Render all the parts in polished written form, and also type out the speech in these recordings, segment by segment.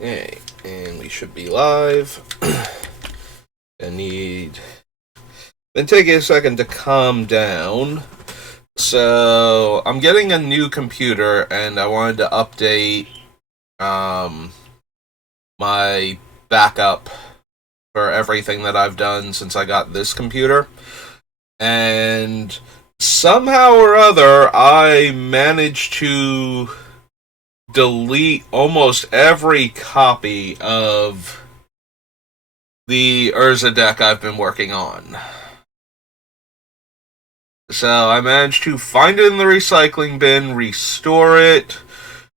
Okay, and we should be live. I need... Been taking a second to calm down. So, I'm getting a new computer, and I wanted to update my backup for everything that I've done since I got this computer. And somehow or other, I managed to delete almost every copy of the Urza deck I've been working on. So I managed to find it in the recycling bin, restore it,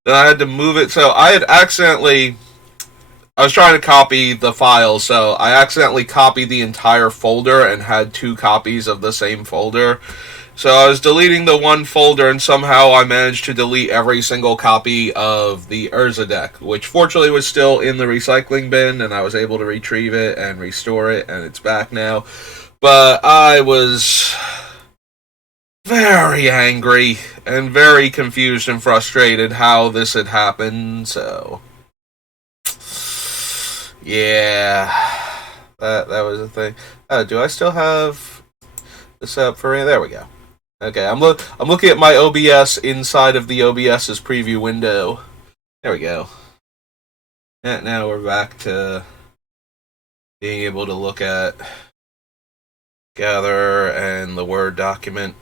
then I had to move it. So I was trying to copy the file, so I accidentally copied the entire folder and had two copies of the same folder. So I was deleting the one folder, and somehow I managed to delete every single copy of the Urza deck, which fortunately was still in the recycling bin, and I was able to retrieve it and restore it, and it's back now. But I was very angry and very confused and frustrated how this had happened, so... Yeah, that was the thing. Do I still have this up for me? There we go. Okay, I'm looking at my OBS inside of the OBS's preview window. There we go. And now we're back to being able to look at Gather and the Word document.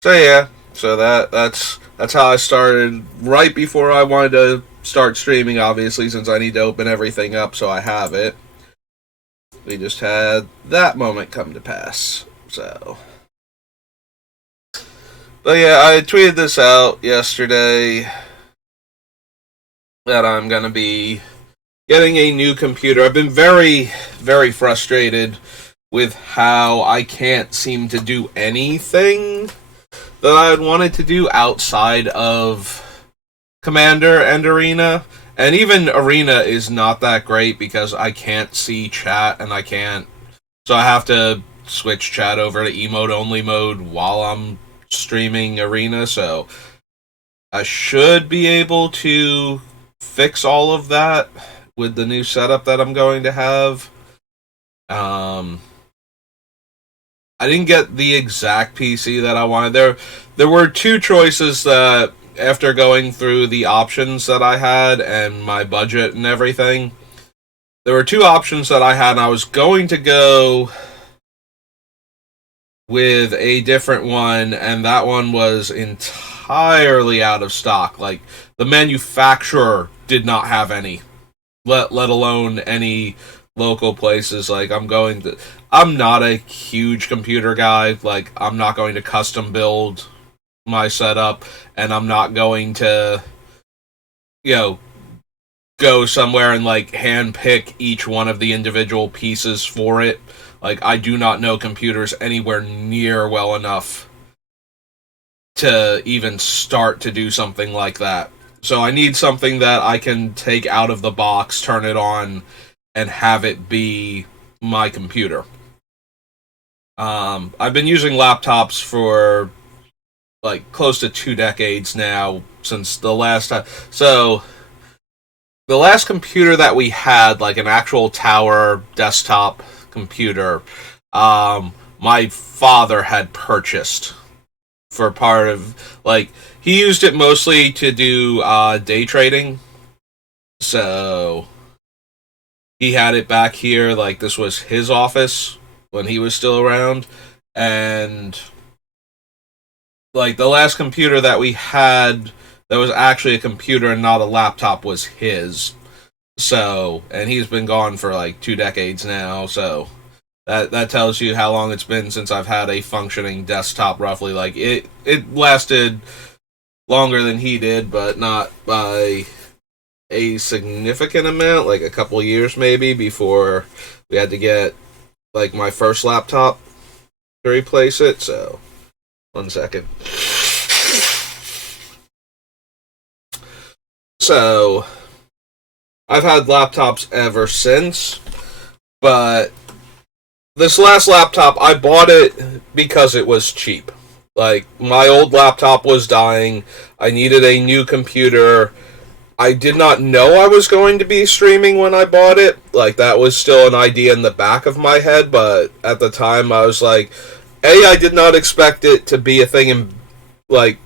So yeah, so that's how I started right before I wanted to start streaming, obviously, since I need to open everything up so I have it. We just had that moment come to pass, so... But yeah, I tweeted this out yesterday that I'm going to be getting a new computer. I've been very, very frustrated with how I can't seem to do anything that I had wanted to do outside of Commander and Arena. And even Arena is not that great because I can't see chat and I can't... So I have to switch chat over to emote-only mode while I'm streaming Arena, so I should be able to fix all of that with the new setup that I'm going to have. I didn't get the exact PC that I wanted. There were two choices that, after going through the options that I had and my budget and everything, there were two options that I had, and I was going to go with a different one, and that one was entirely out of stock. Like, the manufacturer did not have any, let alone any local places. Like, I'm not a huge computer guy. Like, I'm not going to custom build my setup, and I'm not going to, go somewhere and, like, hand pick each one of the individual pieces for it. Like, I do not know computers anywhere near well enough to even start to do something like that. So I need something that I can take out of the box, turn it on, and have it be my computer. I've been using laptops for, like, close to 2 decades now, since the last time. So, the last computer that we had, like an actual tower desktop computer, my father had purchased for part of, like, he used it mostly to do day trading, so he had it back here. Like, this was his office when he was still around, and, like, the last computer that we had that was actually a computer and not a laptop was his. So, and he's been gone for like 2 decades now, so that tells you how long it's been since I've had a functioning desktop, roughly. Like, it lasted longer than he did, but not by a significant amount, like a couple years maybe, before we had to get, like, my first laptop to replace it. So, one second. So, I've had laptops ever since, but this last laptop, I bought it because it was cheap. Like, my old laptop was dying, I needed a new computer, I did not know I was going to be streaming when I bought it. Like, that was still an idea in the back of my head, but at the time I was like, A, I did not expect it to be a thing, and, like,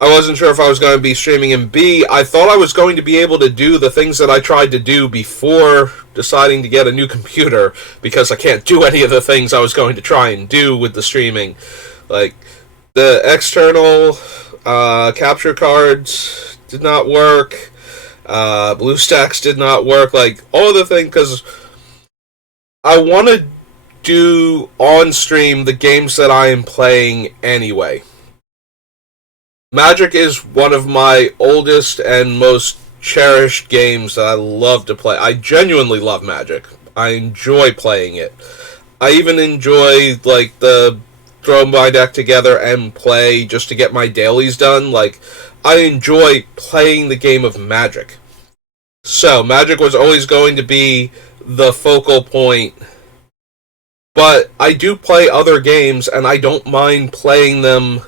I wasn't sure if I was going to be streaming, and B, I thought I was going to be able to do the things that I tried to do before deciding to get a new computer, because I can't do any of the things I was going to try and do with the streaming. Like, the external capture cards did not work. BlueStacks did not work. Like, all the things, because I want to do on stream the games that I am playing anyway. Magic is one of my oldest and most cherished games that I love to play. I genuinely love Magic. I enjoy playing it. I even enjoy, like, the throw my deck together and play just to get my dailies done. Like, I enjoy playing the game of Magic. So, Magic was always going to be the focal point. But I do play other games, and I don't mind playing them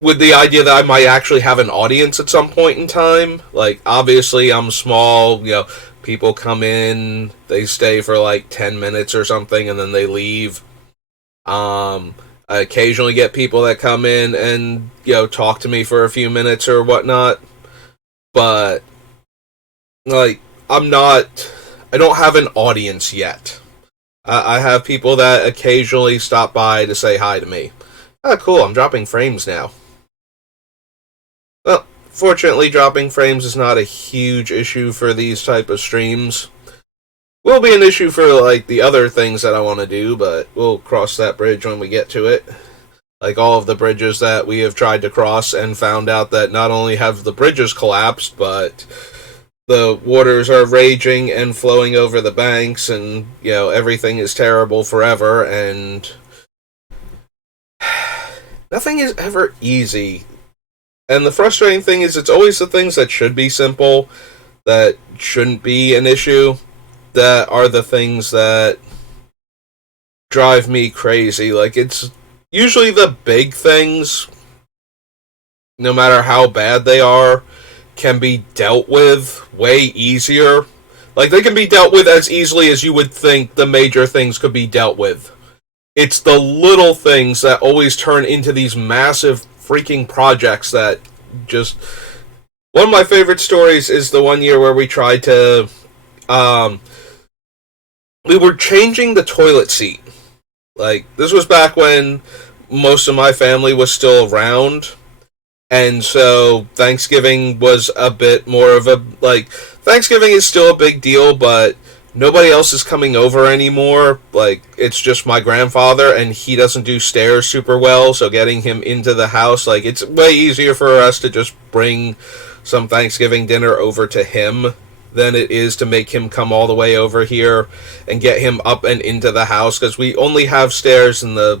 with the idea that I might actually have an audience at some point in time. Like, obviously, I'm small, people come in, they stay for like 10 minutes or something, and then they leave. I occasionally get people that come in and, talk to me for a few minutes or whatnot. But, like, I don't have an audience yet. I have people that occasionally stop by to say hi to me. Ah, cool, I'm dropping frames now. Well, fortunately, dropping frames is not a huge issue for these type of streams. Will be an issue for, like, the other things that I want to do, but we'll cross that bridge when we get to it. Like all of the bridges that we have tried to cross and found out that not only have the bridges collapsed, but the waters are raging and flowing over the banks, and, everything is terrible forever, and nothing is ever easy. And the frustrating thing is, it's always the things that should be simple, that shouldn't be an issue, that are the things that drive me crazy. Like, it's usually the big things, no matter how bad they are, can be dealt with way easier. Like, they can be dealt with as easily as you would think the major things could be dealt with. It's the little things that always turn into these massive freaking projects that just... One of my favorite stories is the one year where we tried to... we were changing the toilet seat. Like, this was back when most of my family was still around, and so Thanksgiving was a bit more of a... Like, Thanksgiving is still a big deal, but nobody else is coming over anymore. Like, it's just my grandfather, and he doesn't do stairs super well, so getting him into the house, like, it's way easier for us to just bring some Thanksgiving dinner over to him than it is to make him come all the way over here and get him up and into the house, because we only have stairs, and the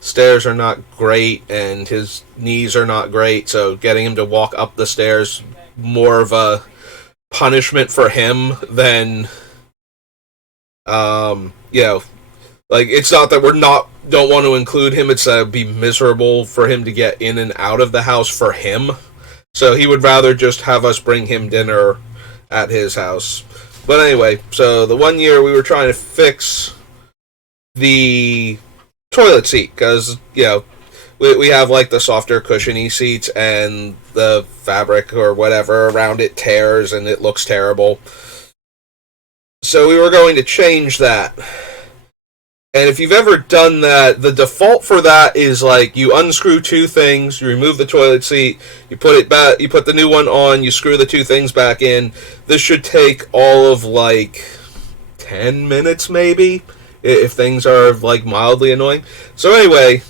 stairs are not great, and his knees are not great, so getting him to walk up the stairs more of a punishment for him than... like, it's not that don't want to include him, it's that it'd be miserable for him to get in and out of the house for him. So he would rather just have us bring him dinner at his house. But anyway, so the one year we were trying to fix the toilet seat, because, we have, like, the softer cushiony seats, and the fabric or whatever around it tears, and it looks terrible. So we were going to change that. And if you've ever done that, the default for that is, like, you unscrew two things, you remove the toilet seat, you put it back, you put the new one on, you screw the two things back in. This should take all of, like, 10 minutes, maybe, if things are, like, mildly annoying. So anyway,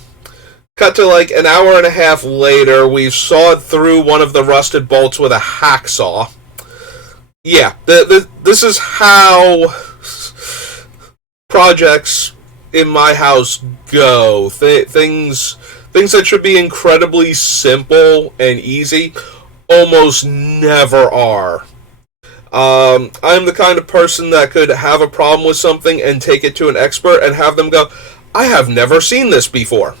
cut to, like, an hour and a half later, we've sawed through one of the rusted bolts with a hacksaw. Yeah, this is how projects in my house go. Things that should be incredibly simple and easy almost never are. I'm the kind of person that could have a problem with something and take it to an expert and have them go, I have never seen this before.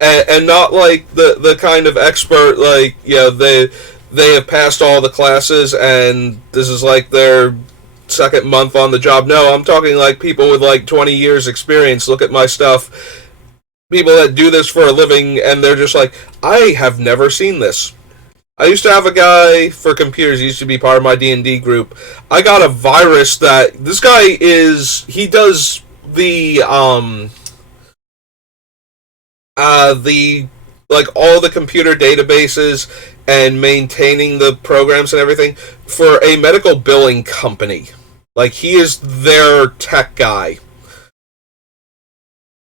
And not like the kind of expert, like, they have passed all the classes and this is like their second month on the job. No, I'm talking like people with like 20 years experience look at my stuff, people that do this for a living, and they're just like, I have never seen this. I used to have a guy for computers, he used to be part of my D&D group. I got a virus that, this guy he does like all the computer databases and maintaining the programs and everything for a medical billing company. Like, he is their tech guy.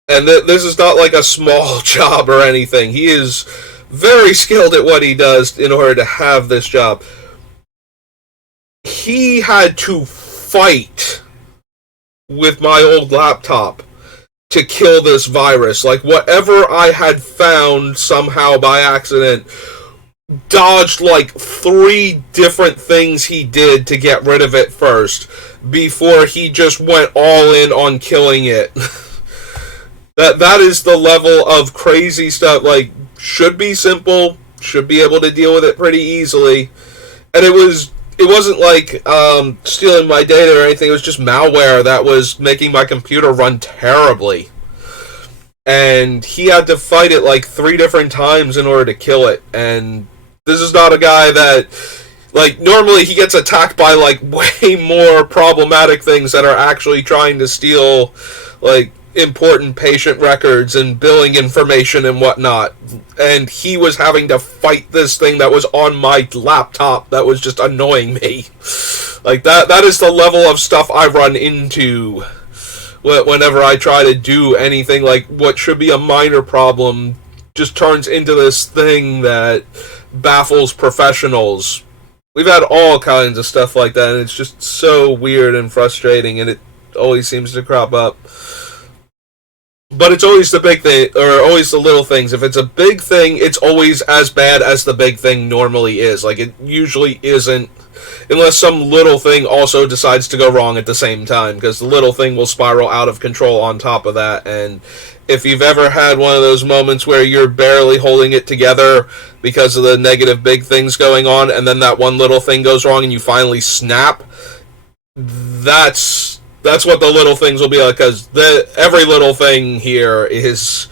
And this is not like a small job or anything. He is very skilled at what he does in order to have this job. He had to fight with my old laptop to kill this virus. Like, whatever I had found somehow by accident dodged like 3 different things he did to get rid of it first before he just went all in on killing it. That is the level of crazy stuff. Like, should be simple, should be able to deal with it pretty easily. And it wasn't like stealing my data or anything. It was just malware that was making my computer run terribly. And he had to fight it like 3 different times in order to kill it. And this is not a guy that, like, normally he gets attacked by like way more problematic things that are actually trying to steal like important patient records and billing information and whatnot. And he was having to fight this thing that was on my laptop that was just annoying me. Like, that is the level of stuff I run into whenever I try to do anything. Like, what should be a minor problem just turns into this thing that baffles professionals. We've had all kinds of stuff like that, and it's just so weird and frustrating, and it always seems to crop up. But it's always the big thing, or always the little things. If it's a big thing, it's always as bad as the big thing normally is. Like, it usually isn't, unless some little thing also decides to go wrong at the same time, because the little thing will spiral out of control on top of that. And if you've ever had one of those moments where you're barely holding it together because of the negative big things going on, and then that one little thing goes wrong and you finally snap, that's what the little things will be like, because every little thing here is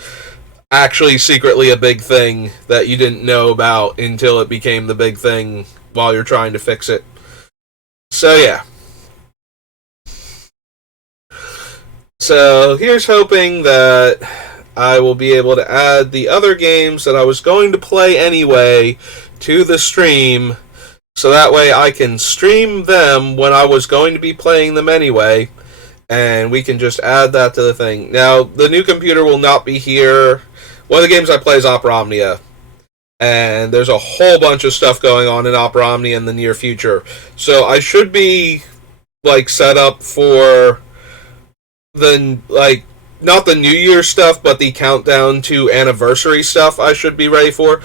actually secretly a big thing that you didn't know about until it became the big thing while you're trying to fix it. So, yeah. So, here's hoping that I will be able to add the other games that I was going to play anyway to the stream, so that way I can stream them when I was going to be playing them anyway, and we can just add that to the thing. Now, the new computer will not be here. One of the games I play is Opera Omnia, and there's a whole bunch of stuff going on in Opera Omnia in the near future. So I should be, like, set up for the, like, not the New Year stuff, but the countdown to anniversary stuff I should be ready for.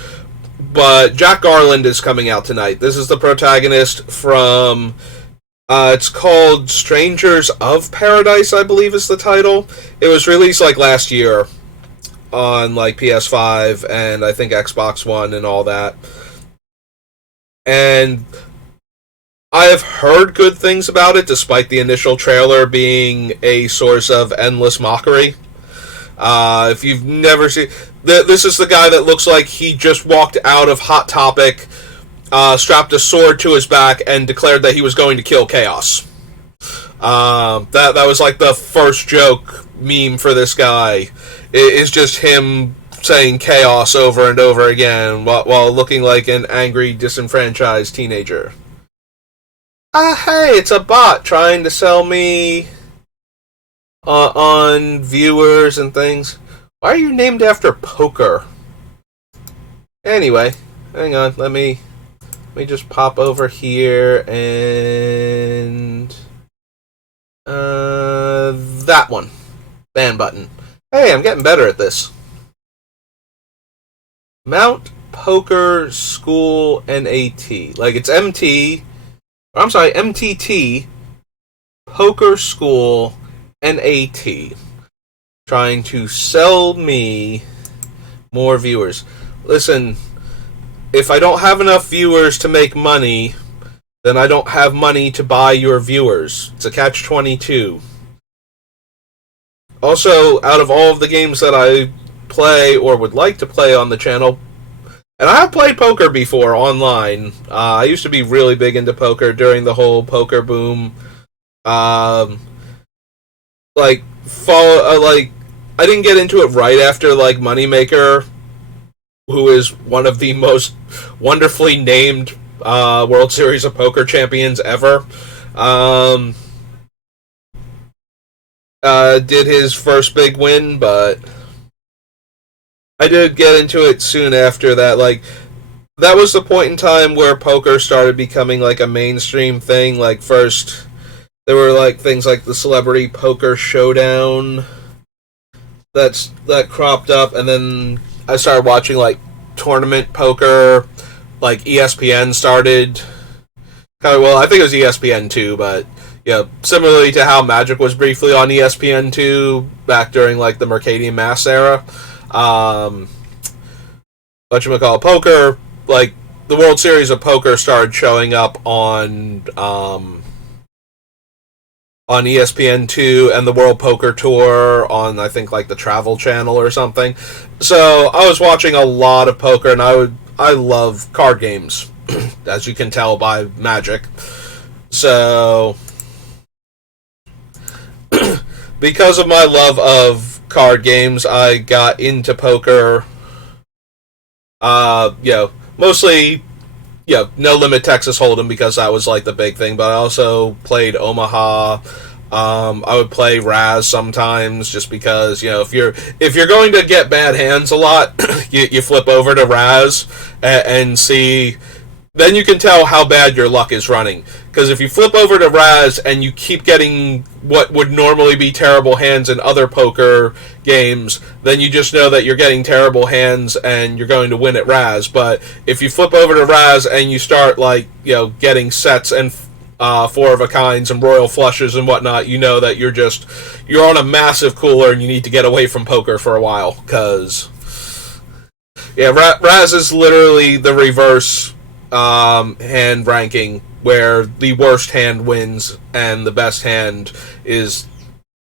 But Jack Garland is coming out tonight. This is the protagonist from... it's called Strangers of Paradise, I believe is the title. It was released like last year on like PS5 and I think Xbox One and all that. And I have heard good things about it, despite the initial trailer being a source of endless mockery. If you've never seen... This is the guy that looks like he just walked out of Hot Topic, strapped a sword to his back, and declared that he was going to kill Chaos. That was like the first joke meme for this guy. It is just him saying Chaos over and over again while looking like an angry, disenfranchised teenager. Hey, it's a bot trying to sell me on viewers and things. Why are you named after poker? Anyway, hang on, let me just pop over here and that one. Ban button. Hey, I'm getting better at this. Mount Poker School NAT. Like, it's MTT Poker School NAT. Trying to sell me more viewers. Listen, if I don't have enough viewers to make money, then I don't have money to buy your viewers. It's a catch-22. Also, out of all of the games that I play or would like to play on the channel, and I have played poker before online. I used to be really big into poker during the whole poker boom. I didn't get into it right after like Moneymaker, who is one of the most wonderfully named World Series of Poker champions ever. Did his first big win, but I did get into it soon after that. Like, that was the point in time where poker started becoming like a mainstream thing. Like, first there were like things like the Celebrity Poker Showdown that cropped up, and then I started watching like tournament poker. Like ESPN started. Well, I think it was ESPN too, but yeah, similarly to how Magic was briefly on ESPN2 back during like the Mercadian Mass era. Whatchamacallit, poker, like the World Series of Poker started showing up on ESPN2 and the World Poker Tour on, I think, like the Travel Channel or something. So I was watching a lot of poker, and I love card games, as you can tell by Magic. So because of my love of card games, I got into poker. Mostly, No Limit Texas Hold'em, because that was like the big thing. But I also played Omaha. I would play Raz sometimes, just because if you're going to get bad hands a lot, you flip over to Raz and see. Then you can tell how bad your luck is running. Because if you flip over to Raz and you keep getting what would normally be terrible hands in other poker games, then you just know that you're getting terrible hands and you're going to win at Raz. But if you flip over to Raz and you start getting sets and four of a kinds and royal flushes and whatnot, you know that you're on a massive cooler and you need to get away from poker for a while. Because Raz is literally the reverse hand ranking, where the worst hand wins and the best hand is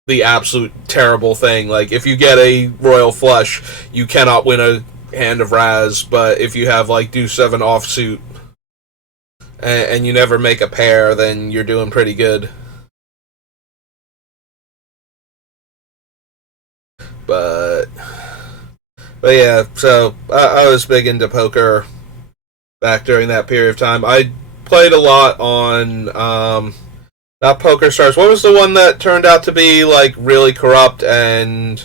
the absolute terrible thing. Like, if you get a royal flush, you cannot win a hand of Raz, but if you have like deuce 7 offsuit and you never make a pair, then you're doing pretty good. But yeah, so I was big into poker back during that period of time. I played a lot on not Poker Stars. What was the one that turned out to be like really corrupt and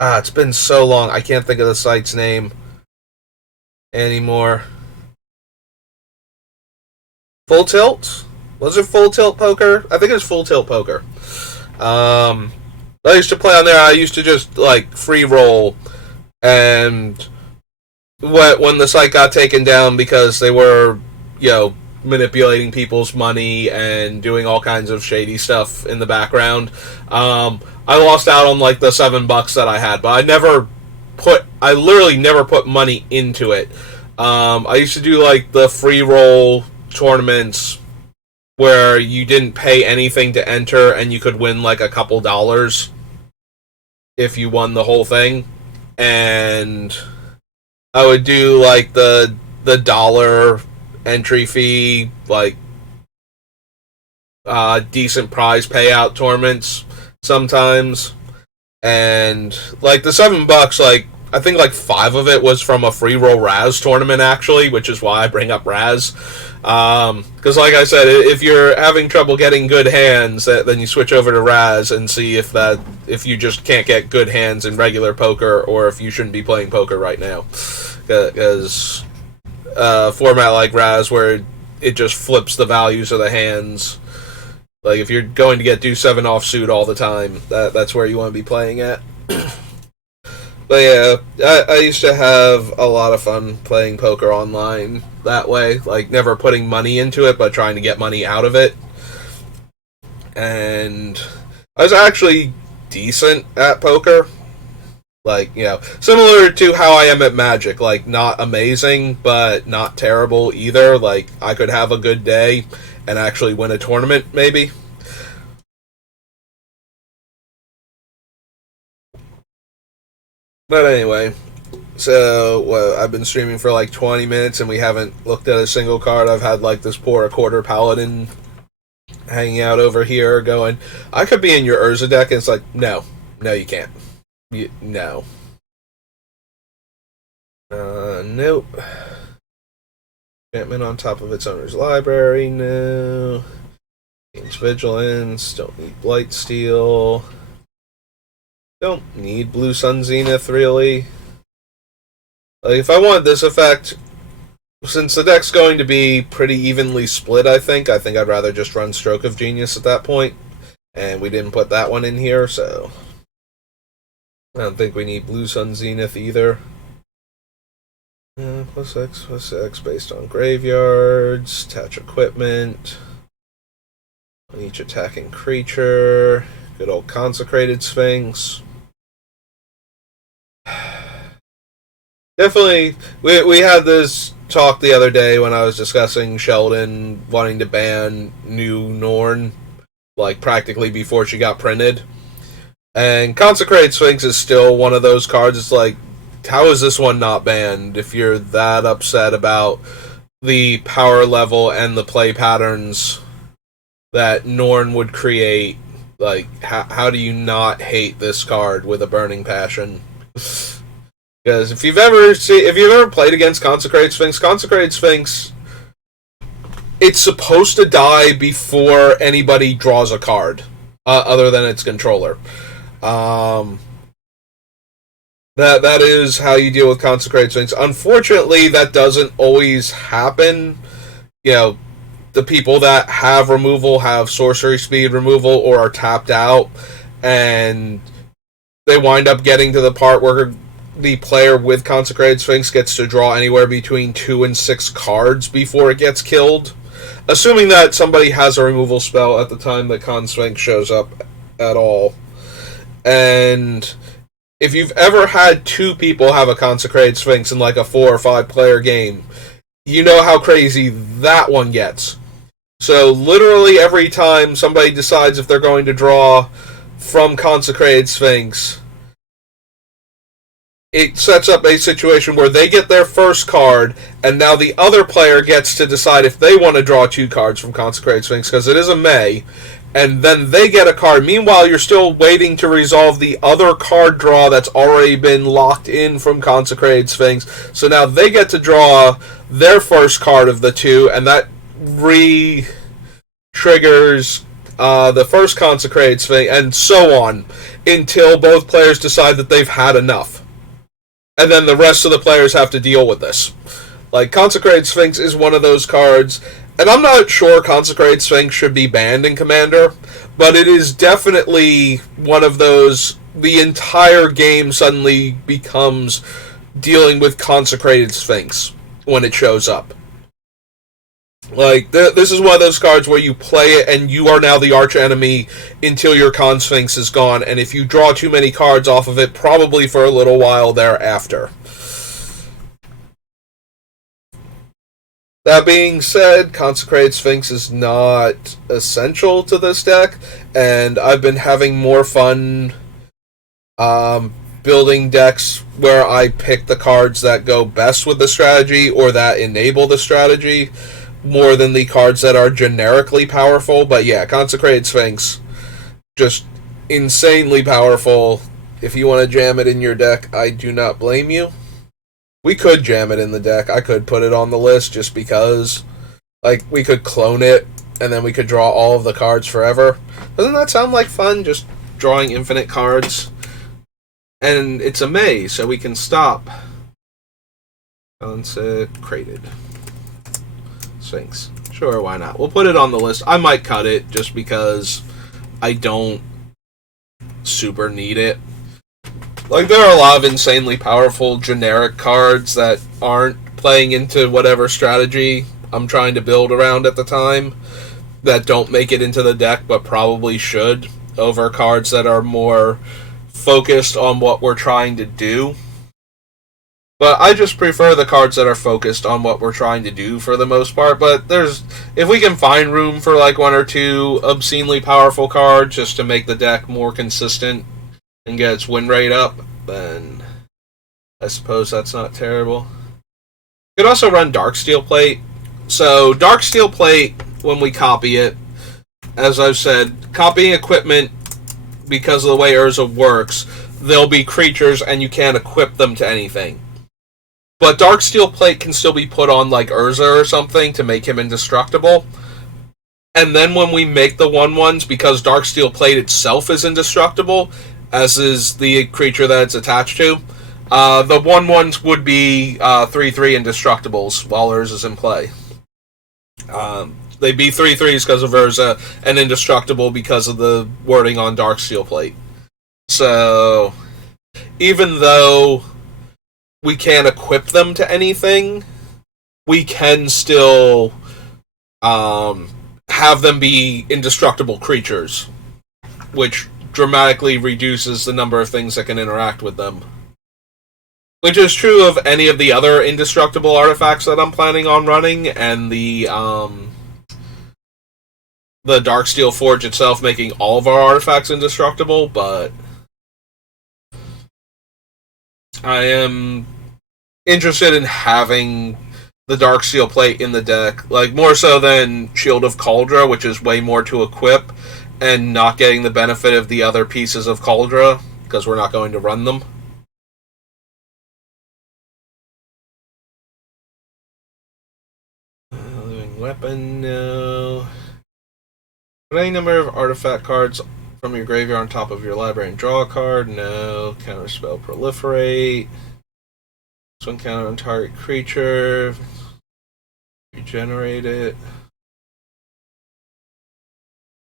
it's been so long, I can't think of the site's name anymore. Full Tilt? Was it Full Tilt Poker? I think it was Full Tilt Poker. I used to play on there. I used to just like free roll, and when the site got taken down because they were, manipulating people's money and doing all kinds of shady stuff in the background, I lost out on like the $7 that I had. But I literally never put money into it. I used to do like the free roll tournaments where you didn't pay anything to enter and you could win like a couple dollars if you won the whole thing. And I would do like the dollar entry fee, like decent prize payout tournaments sometimes. And like the $7, like I think like 5 of it was from a free roll Raz tournament, actually, which is why I bring up Raz. Because like I said, if you're having trouble getting good hands, then you switch over to Raz and see if you just can't get good hands in regular poker, or if you shouldn't be playing poker right now. Because a format like Raz, where it just flips the values of the hands, like if you're going to get deuce 7 offsuit all the time, that's where you want to be playing at. But yeah, I used to have a lot of fun playing poker online that way, like never putting money into it, but trying to get money out of it. And I was actually decent at poker. Like, similar to how I am at Magic. Like, not amazing, but not terrible either. Like, I could have a good day and actually win a tournament, maybe. But anyway, so I've been streaming for like 20 minutes and we haven't looked at a single card. I've had like this poor quarter paladin hanging out over here going, I could be in your Urza deck, and it's like, no, you can't. No. Nope. Enchantment on top of its owner's library, no. Gains Vigilance, don't need Blightsteel. Don't need Blue Sun Zenith, really. Like, if I want this effect, since the deck's going to be pretty evenly split, I think I'd rather just run Stroke of Genius at that point. And we didn't put that one in here, so I don't think we need Blue Sun Zenith either. +X based on graveyards. Attach equipment. On each attacking creature. Good old Consecrated Sphinx. Definitely, we had this talk the other day when I was discussing Sheldon wanting to ban new Norn, like practically before she got printed. And Consecrated Sphinx is still one of those cards. It's like, how is this one not banned if you're that upset about the power level and the play patterns that Norn would create? Like, how do you not hate this card with a burning passion? Because if you've ever played against Consecrated Sphinx, it's supposed to die before anybody draws a card, other than its controller. That is how you deal with Consecrated Sphinx. Unfortunately, that doesn't always happen. The people that have removal have sorcery speed removal or are tapped out, and they wind up getting to the part where the player with Consecrated Sphinx gets to draw anywhere between 2 and 6 cards before it gets killed. Assuming that somebody has a removal spell at the time that Con Sphinx shows up at all. And if you've ever had 2 people have a Consecrated Sphinx in like a 4 or 5 player game, you know how crazy that one gets. So literally every time somebody decides if they're going to draw from Consecrated Sphinx, it sets up a situation where they get their first card, and now the other player gets to decide if they want to draw 2 cards from Consecrated Sphinx, because it is a May, and then they get a card. Meanwhile, you're still waiting to resolve the other card draw that's already been locked in from Consecrated Sphinx, so now they get to draw their first card of the 2, and that triggers the first Consecrated Sphinx, and so on, until both players decide that they've had enough. And then the rest of the players have to deal with this. Like, Consecrated Sphinx is one of those cards, and I'm not sure Consecrated Sphinx should be banned in Commander, but it is definitely one of those, the entire game suddenly becomes dealing with Consecrated Sphinx when it shows up. Like, this is one of those cards where you play it and you are now the arch enemy until your Con Sphinx is gone, and if you draw too many cards off of it, probably for a little while thereafter. That being said, Consecrated Sphinx is not essential to this deck, and I've been having more fun building decks where I pick the cards that go best with the strategy or that enable the strategy, more than the cards that are generically powerful. But yeah, Consecrated Sphinx, just insanely powerful. If you want to jam it in your deck, I do not blame you. We could jam it in the deck. I could put it on the list just because. Like, we could clone it, and then we could draw all of the cards forever. Doesn't that sound like fun, just drawing infinite cards? And it's a May, so we can stop. Consecrated Sphinx. Sure, why not? We'll put it on the list. I might cut it just because I don't super need it. Like, there are a lot of insanely powerful generic cards that aren't playing into whatever strategy I'm trying to build around at the time that don't make it into the deck but probably should, over cards that are more focused on what we're trying to do. But I just prefer the cards that are focused on what we're trying to do for the most part. But if we can find room for like one or two obscenely powerful cards just to make the deck more consistent and get its win rate up, then I suppose that's not terrible. You could also run Darksteel Plate. So Darksteel Plate, when we copy it, as I've said, copying equipment, because of the way Urza works, they'll be creatures and you can't equip them to anything. But Darksteel Plate can still be put on like Urza or something to make him indestructible. And then when we make the 1/1s, because Darksteel Plate itself is indestructible, as is the creature that it's attached to, the 1/1s would be 3/3 indestructibles while Urza's in play. They'd be 3/3s because of Urza, and indestructible because of the wording on Darksteel Plate. So, even though we can't equip them to anything, we can still have them be indestructible creatures, which dramatically reduces the number of things that can interact with them. Which is true of any of the other indestructible artifacts that I'm planning on running, and the Darksteel Forge itself making all of our artifacts indestructible, but I am interested in having the Darksteel Plate in the deck, like more so than Shield of Kaldra, which is way more to equip, and not getting the benefit of the other pieces of Kaldra, because we're not going to run them. Living Weapon, no. Put any number of artifact cards from your graveyard on top of your library and draw a card, no. Counterspell Proliferate. This one counter on target creature. Regenerate it.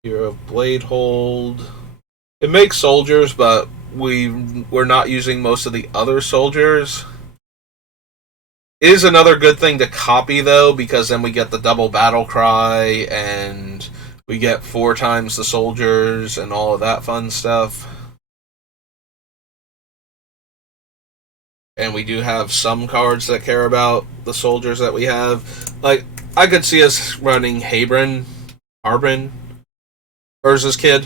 Hero of Bladehold. It makes soldiers, but we're not using most of the other soldiers. It is another good thing to copy, though, because then we get the double battle cry, and we get 4 times the soldiers, and all of that fun stuff. And we do have some cards that care about the soldiers that we have. Like, I could see us running Harbin, Urza's kid.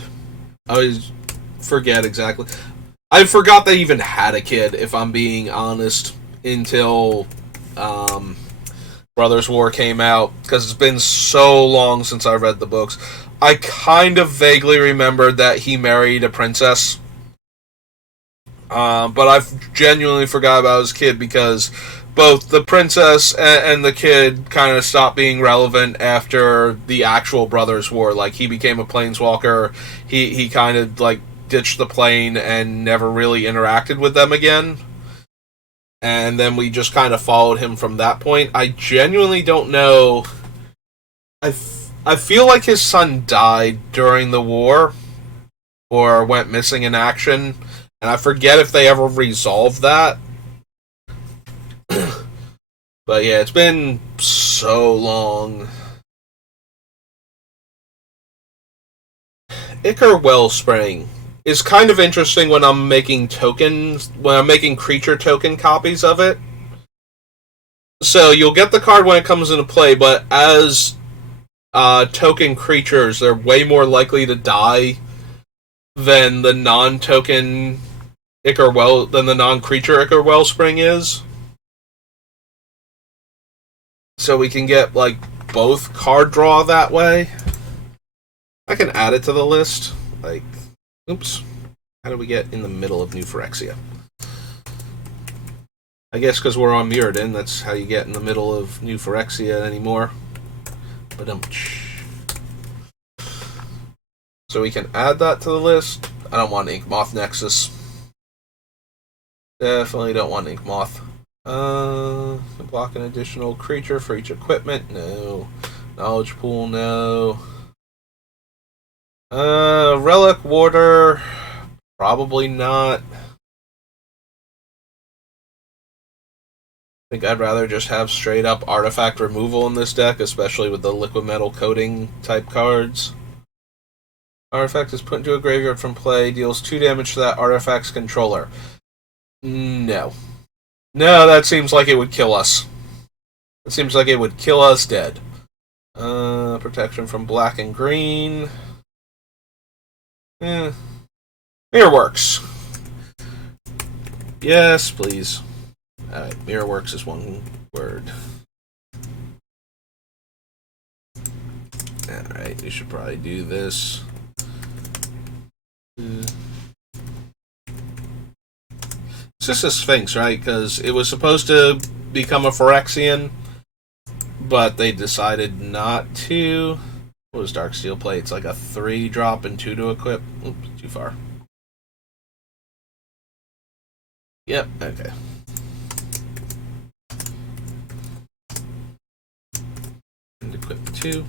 I always forget exactly. I forgot they even had a kid, if I'm being honest, until Brothers War came out, because it's been so long since I read the books. I kind of vaguely remembered that he married a princess. But I've genuinely forgot about his kid, because both the princess and the kid kind of stopped being relevant after the actual Brothers War. Like, he became a planeswalker, he kind of, like, ditched the plane and never really interacted with them again. And then we just kind of followed him from that point. I genuinely don't know. I feel like his son died during the war, or went missing in action. And I forget if they ever resolved that. But yeah, it's been so long. Ichor Wellspring is kind of interesting when I'm making creature token copies of it. So you'll get the card when it comes into play, but as token creatures, they're way more likely to die than the non-token than the non-creature Ichor Wellspring is. So we can get, like, both card draw that way. I can add it to the list. Like, oops. How do we get in the middle of New Phyrexia? I guess because we're on Mirrodin, that's how you get in the middle of New Phyrexia anymore. So we can add that to the list. I don't want Inkmoth Nexus. Definitely don't want Inkmoth. Block an additional creature for each equipment. No. Knowledge Pool. No. Relic Warder. Probably not. I think I'd rather just have straight up artifact removal in this deck, especially with the liquid metal coating type cards. Artifact is put into a graveyard from play, deals 2 damage to that artifact's controller. No. No, that seems like it would kill us. It seems like it would kill us dead. Protection from black and green. Mirror works. Yes, please. Alright, mirror works is one word. Alright, we should probably do this. It's just a Sphinx, right? Because it was supposed to become a Phyrexian, but they decided not to. What was Darksteel play? It's like a 3-drop and 2 to equip. Oops, too far. Yep, okay. And equip 2.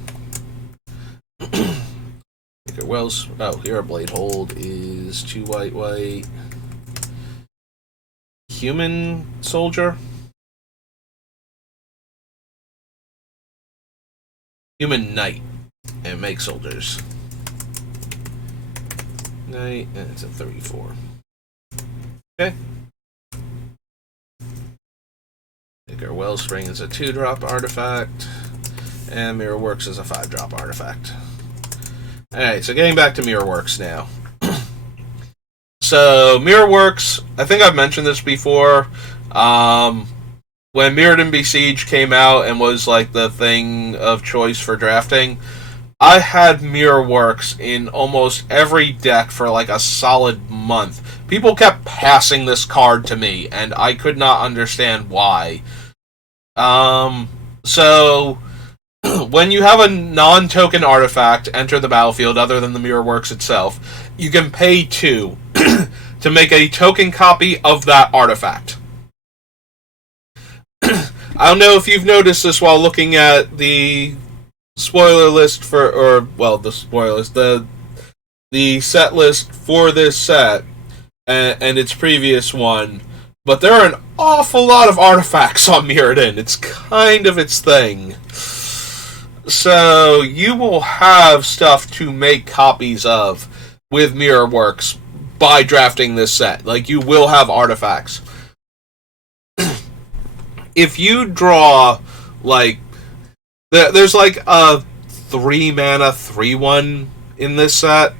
Wells. Oh, here a blade hold is 2 white. Human soldier? Human knight. And make soldiers. Knight, and it's a 34. Okay. Our Wellspring is a 2-drop artifact. And Mirror Works is a 5-drop artifact. Alright, so getting back to Mirror Works now. So, Mirror Works, I think I've mentioned this before. When Mirrodin Besieged came out and was like the thing of choice for drafting, I had Mirror Works in almost every deck for like a solid month. People kept passing this card to me, and I could not understand why. So when you have a non-token artifact enter the battlefield other than the Mirror Works itself, you can pay 2 to make a token copy of that artifact. I don't know if you've noticed this while looking at the spoiler list the spoilers, the set list for this set and its previous one, but there are an awful lot of artifacts on Mirrodin. It's kind of its thing. So you will have stuff to make copies of with Mirror Works by drafting this set. Like, you will have artifacts. If you draw, like, there's like a 3-mana 3/1 in this set.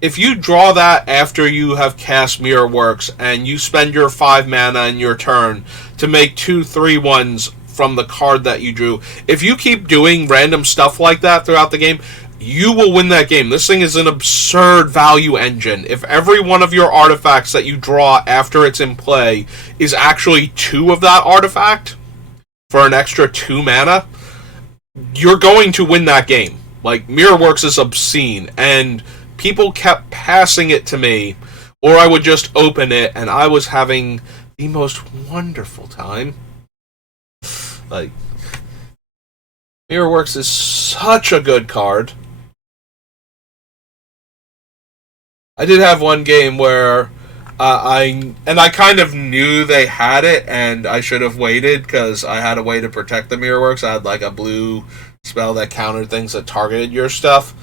If you draw that after you have cast Mirror Works and you spend your 5 mana in your turn to make 2 3/1s from the card that you drew, if you keep doing random stuff like that throughout the game, you will win that game. This thing is an absurd value engine. If every one of your artifacts that you draw after it's in play is actually 2 of that artifact for an extra 2 mana, you're going to win that game. Like, Mirror Works is obscene, and people kept passing it to me, or I would just open it, and I was having the most wonderful time. Like, Mirror Works is such a good card. I did have one game where I kind of knew they had it, and I should have waited because I had a way to protect the Mirror Works. I had like a blue spell that countered things that targeted your stuff.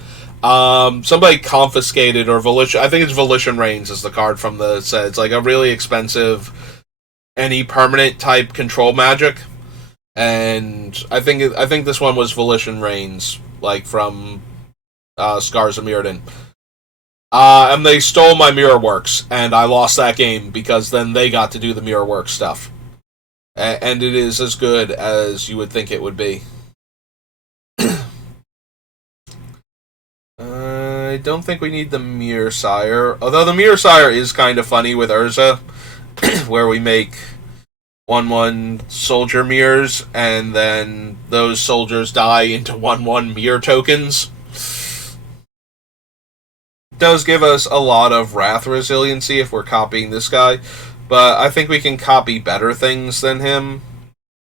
Somebody confiscated, or Volition. I think it's Volition Reigns is the card from the set. It's like a really expensive any permanent type control magic, and I think this one was Volition Reigns, like from Scars of Mirrodin. And they stole my Mirror Works, and I lost that game because then they got to do the Mirror Works stuff. And it is as good as you would think it would be. I don't think we need the Mirror Sire, although the Mirror Sire is kind of funny with Urza, where we make 1/1 soldier mirrors, and then those soldiers die into 1/1 mirror tokens. Does give us a lot of Wrath resiliency if we're copying this guy, but I think we can copy better things than him,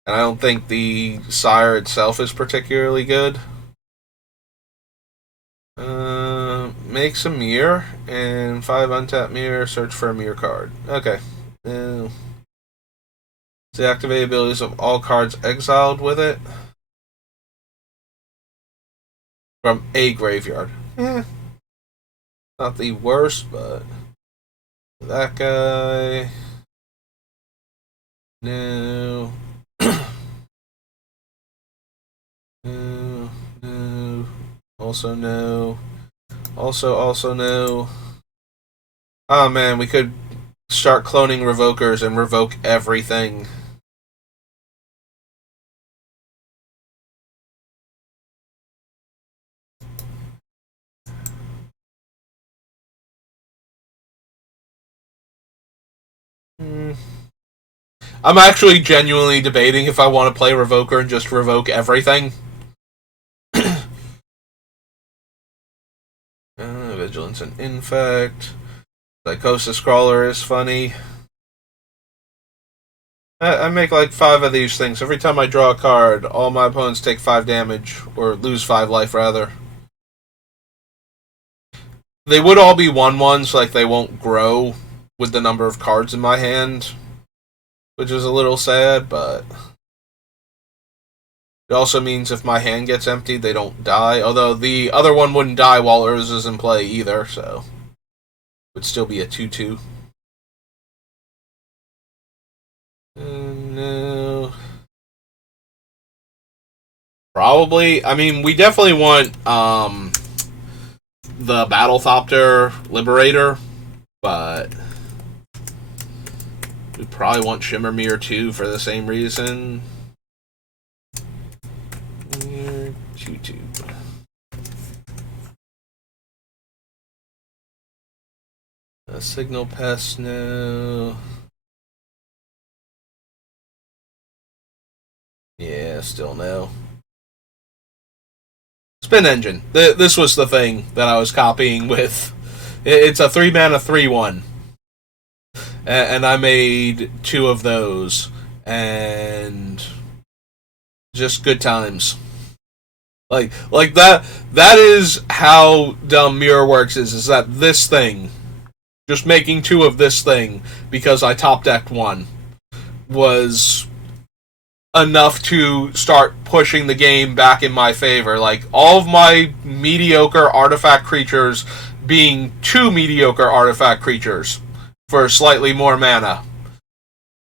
and I don't think the Sire itself is particularly good. Make some mirror, and 5 untapped mirror, search for a mirror card. Okay. Deactivate abilities of all cards exiled with it from a graveyard. Not the worst, but that guy. No. No. No. Also no. Also no. Oh man, we could start cloning revokers and revoke everything. Hmm. I'm actually genuinely debating if I want to play revoker and just revoke everything. Vigilance and infect. Psychosis crawler is funny. I make like 5 of these things. Every time I draw a card, all my opponents take 5 damage, or lose 5 life rather. They would all be 1/1s, like they won't grow with the number of cards in my hand, which is a little sad, but it also means if my hand gets emptied, they don't die. Although the other one wouldn't die while Urza's in play either, so it would still be a 2/2. No. Probably. I mean, we definitely want the Battlethopter Liberator, but we probably want Shimmermere too for the same reason. 2/2. A Signal Pest, no. Yeah, still no. Spin Engine. This was the thing that I was copying with. It's a 3 mana 3/1. And I made 2 of those. And just good times. Like that is how dumb Mirror works is that this thing, just making 2 of this thing because I top decked 1, was enough to start pushing the game back in my favor. Like, all of my mediocre artifact creatures being 2 mediocre artifact creatures for slightly more mana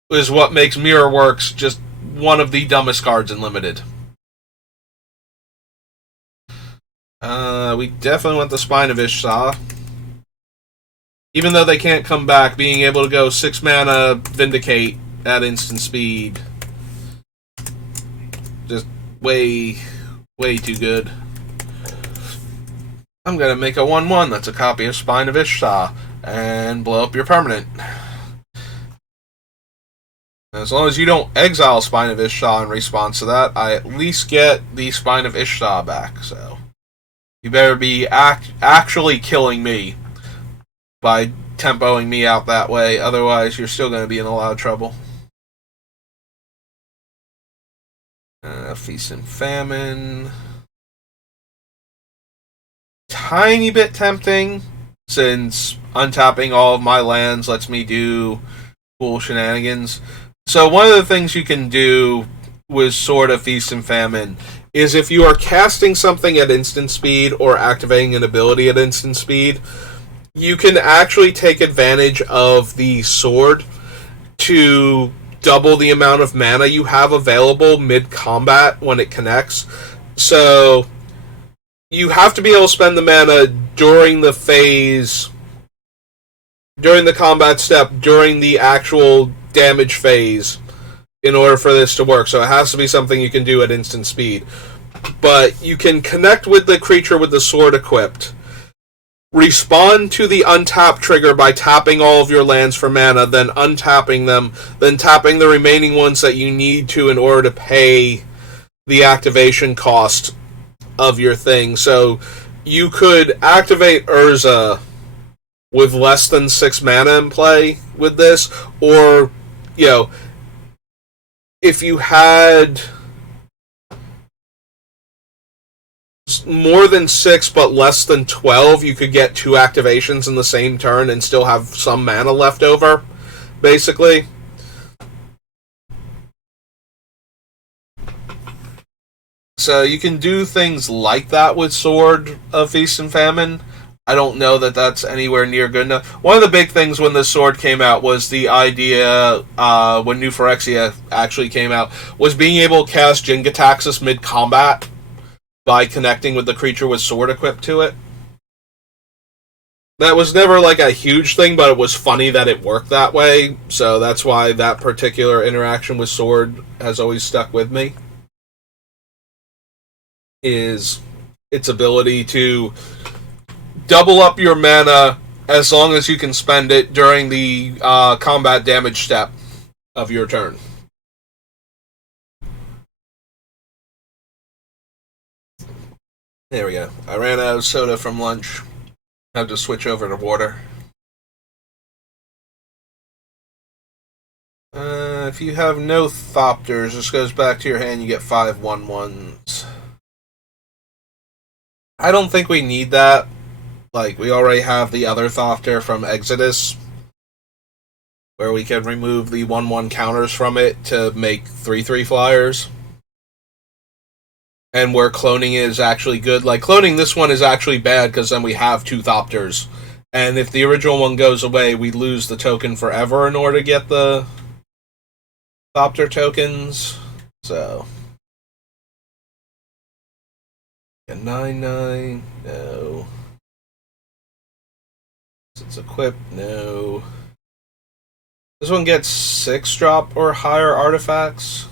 is what makes Mirror Works just one of the dumbest cards in Limited. We definitely want the Spine of Ishsa. Even though they can't come back, being able to go 6 mana Vindicate at instant speed, just way too good. I'm gonna make a 1/1 that's a copy of Spine of Ishsa and blow up your permanent. As long as you don't exile Spine of Ishsa in response to that, I at least get the Spine of Ishsa back. So you better be actually killing me by tempoing me out that way. Otherwise, you're still going to be in a lot of trouble. Feast and Famine. Tiny bit tempting, since untapping all of my lands lets me do cool shenanigans. So one of the things you can do with Sword of Feast and Famine is if you are casting something at instant speed or activating an ability at instant speed, you can actually take advantage of the sword to double the amount of mana you have available mid-combat when it connects. So you have to be able to spend the mana during the phase, during the combat step, during the actual damage phase, in order for this to work. So it has to be something you can do at instant speed. But you can connect with the creature with the sword equipped, respond to the untap trigger by tapping all of your lands for mana, then untapping them, then tapping the remaining ones that you need to in order to pay the activation cost of your thing. So you could activate Urza with less than 6 mana in play with this, or, you know, if you had more than 6 but less than 12, you could get 2 activations in the same turn and still have some mana left over, basically. So you can do things like that with Sword of Feast and Famine. I don't know that that's anywhere near good enough. One of the big things when this sword came out was the idea, when New Phyrexia actually came out, was being able to cast Jingataxis mid-combat by connecting with the creature with sword equipped to it. That was never like a huge thing, but it was funny that it worked that way, so that's why that particular interaction with sword has always stuck with me. Is its ability to double up your mana as long as you can spend it during the combat damage step of your turn. There we go. I ran out of soda from lunch. I have to switch over to water. If you have no Thopters, this goes back to your hand, you get 5 1/1s. I don't think we need that. Like, we already have the other Thopter from Exodus, where we can remove the 1/1 counters from it to make 3/3 flyers. And where cloning is actually good. Like, cloning this one is actually bad because then we have 2 Thopters. And if the original one goes away, we lose the token forever in order to get the Thopter tokens. So. A 9/9, no. It's equipped, no. This one gets 6 drop or higher artifacts.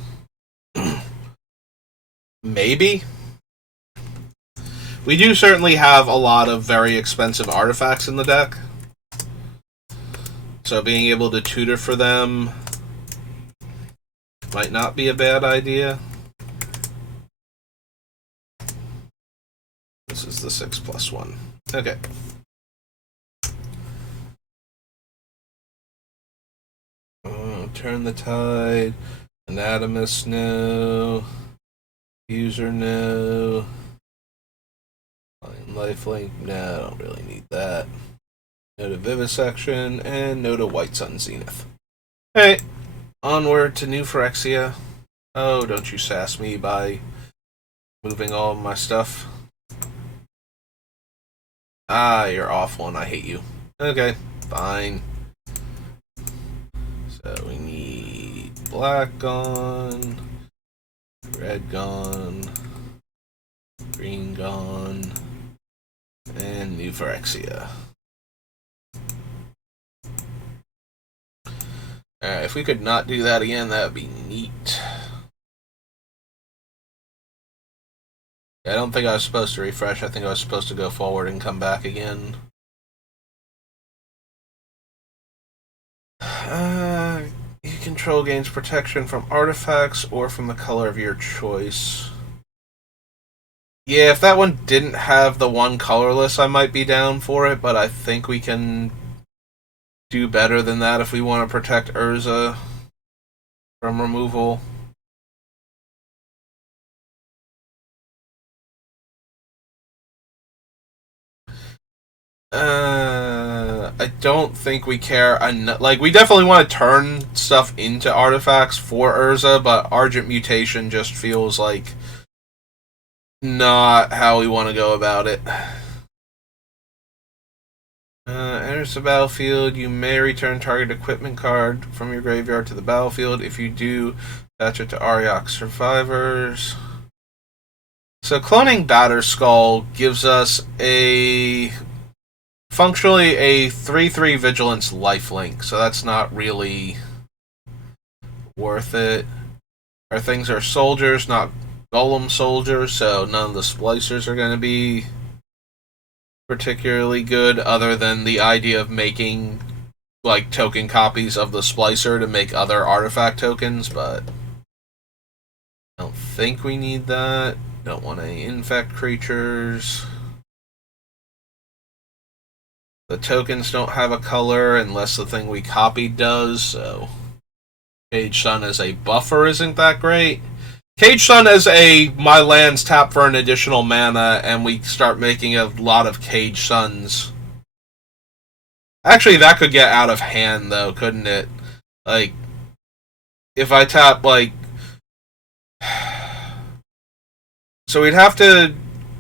Maybe. We do certainly have a lot of very expensive artifacts in the deck. So being able to tutor for them might not be a bad idea. This is the 6+1. Okay. Turn the Tide. Anatomist, no. User, no. Lifelink, no, I don't really need that. No to Vivisection, and no to White Sun Zenith. Alright, onward to New Phyrexia. Oh, don't you sass me by moving all of my stuff. Ah, you're awful and I hate you. Okay, fine. So we need black gone, red gone, green gone, and New Phyrexia. Alright, if we could not do that again, that would be neat. I don't think I was supposed to refresh. I think I was supposed to go forward and come back again. You control gains protection from artifacts or from the color of your choice. Yeah, if that one didn't have the one colorless, I might be down for it, but I think we can do better than that if we want to protect Urza from removal. I don't think we care enough. Like, we definitely want to turn stuff into artifacts for Urza, but Argent Mutation just feels like not how we want to go about it. Enters the battlefield. You may return target equipment card from your graveyard to the battlefield. If you do, attach it to Ariok Survivors. So cloning Batterskull gives us functionally a 3/3 Vigilance lifelink, so that's not really worth it. Our things are soldiers, not golem soldiers, so none of the splicers are going to be particularly good, other than the idea of making like token copies of the splicer to make other artifact tokens, but I don't think we need that. Don't want any infect creatures. The tokens don't have a color unless the thing we copied does, so Cage Sun as a buffer isn't that great. Cage Sun as my lands tap for an additional mana, and we start making a lot of Cage Suns. Actually, that could get out of hand, though, couldn't it? Like, if I tap, like... So we'd have to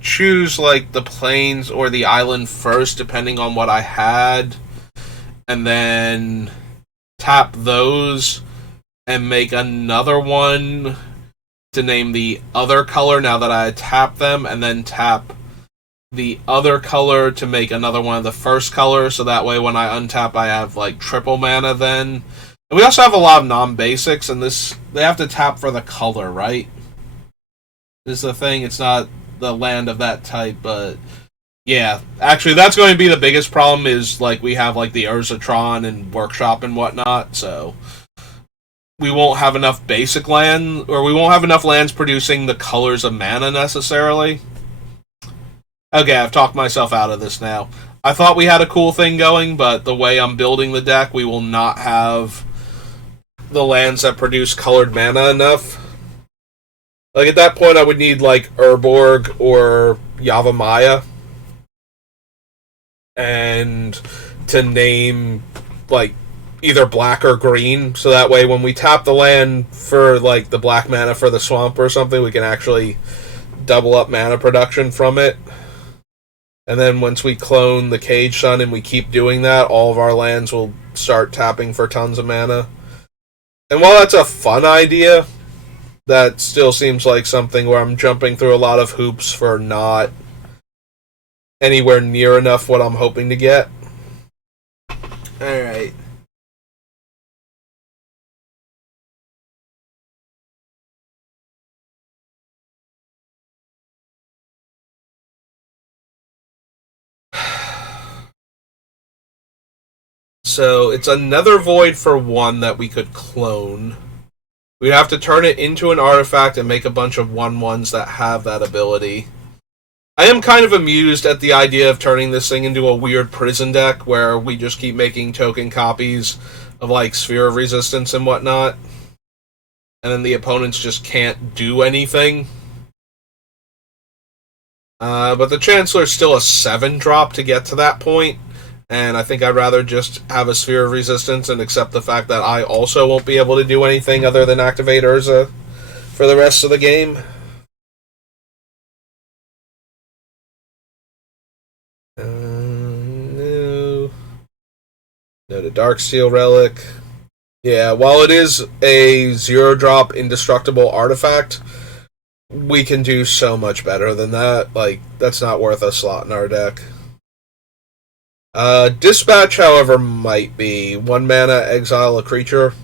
choose like the plains or the island first, depending on what I had, and then tap those and make another one to name the other color now that I tap them, and then tap the other color to make another one of the first color, so that way when I untap I have like triple mana then. And we also have a lot of non-basics, and this they have to tap for the color, right? This is the thing, it's not the land of that type, but yeah. Actually, that's going to be the biggest problem, is like we have like the Urzatron and Workshop and whatnot, so we won't have enough basic land, or we won't have enough lands producing the colors of mana necessarily. Okay, I've talked myself out of this now. I thought we had a cool thing going, but the way I'm building the deck, we will not have the lands that produce colored mana enough. Like, at that point, I would need, like, Urborg or Yavimaya. And to name, like, either black or green, so that way when we tap the land for, like, the black mana for the swamp or something, we can actually double up mana production from it. And then once we clone the Cage Sun and we keep doing that, all of our lands will start tapping for tons of mana. And while that's a fun idea, that still seems like something where I'm jumping through a lot of hoops for not anywhere near enough what I'm hoping to get. Alright. So it's another void for one that we could clone. We'd have to turn it into an artifact and make a bunch of 1/1s that have that ability. I am kind of amused at the idea of turning this thing into a weird prison deck where we just keep making token copies of like Sphere of Resistance and whatnot. And then the opponents just can't do anything. But the Chancellor's still a 7-drop to get to that point. And I think I'd rather just have a Sphere of Resistance and accept the fact that I also won't be able to do anything other than activate Urza for the rest of the game. No. No to Darksteel Relic. Yeah, while it is a 0-drop indestructible artifact, we can do so much better than that. Like, that's not worth a slot in our deck. Dispatch, however, might be 1 mana, exile a creature.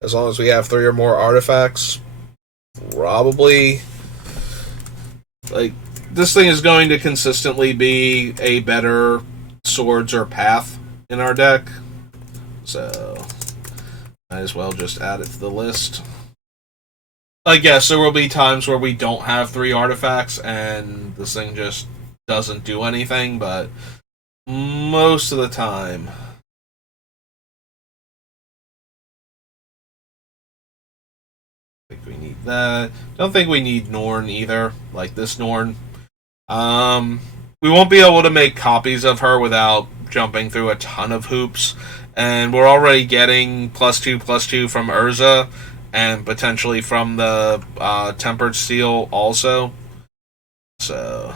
As long as we have 3 or more artifacts. Probably. Like, this thing is going to consistently be a better Swords or Path in our deck. So, might as well just add it to the list. I guess there will be times where we don't have 3 artifacts and this thing just doesn't do anything, but most of the time. I think we need that. Don't think we need Norn either, like this Norn. We won't be able to make copies of her without jumping through a ton of hoops, and we're already getting +2/+2 from Urza, and potentially from the Tempered Steel also. So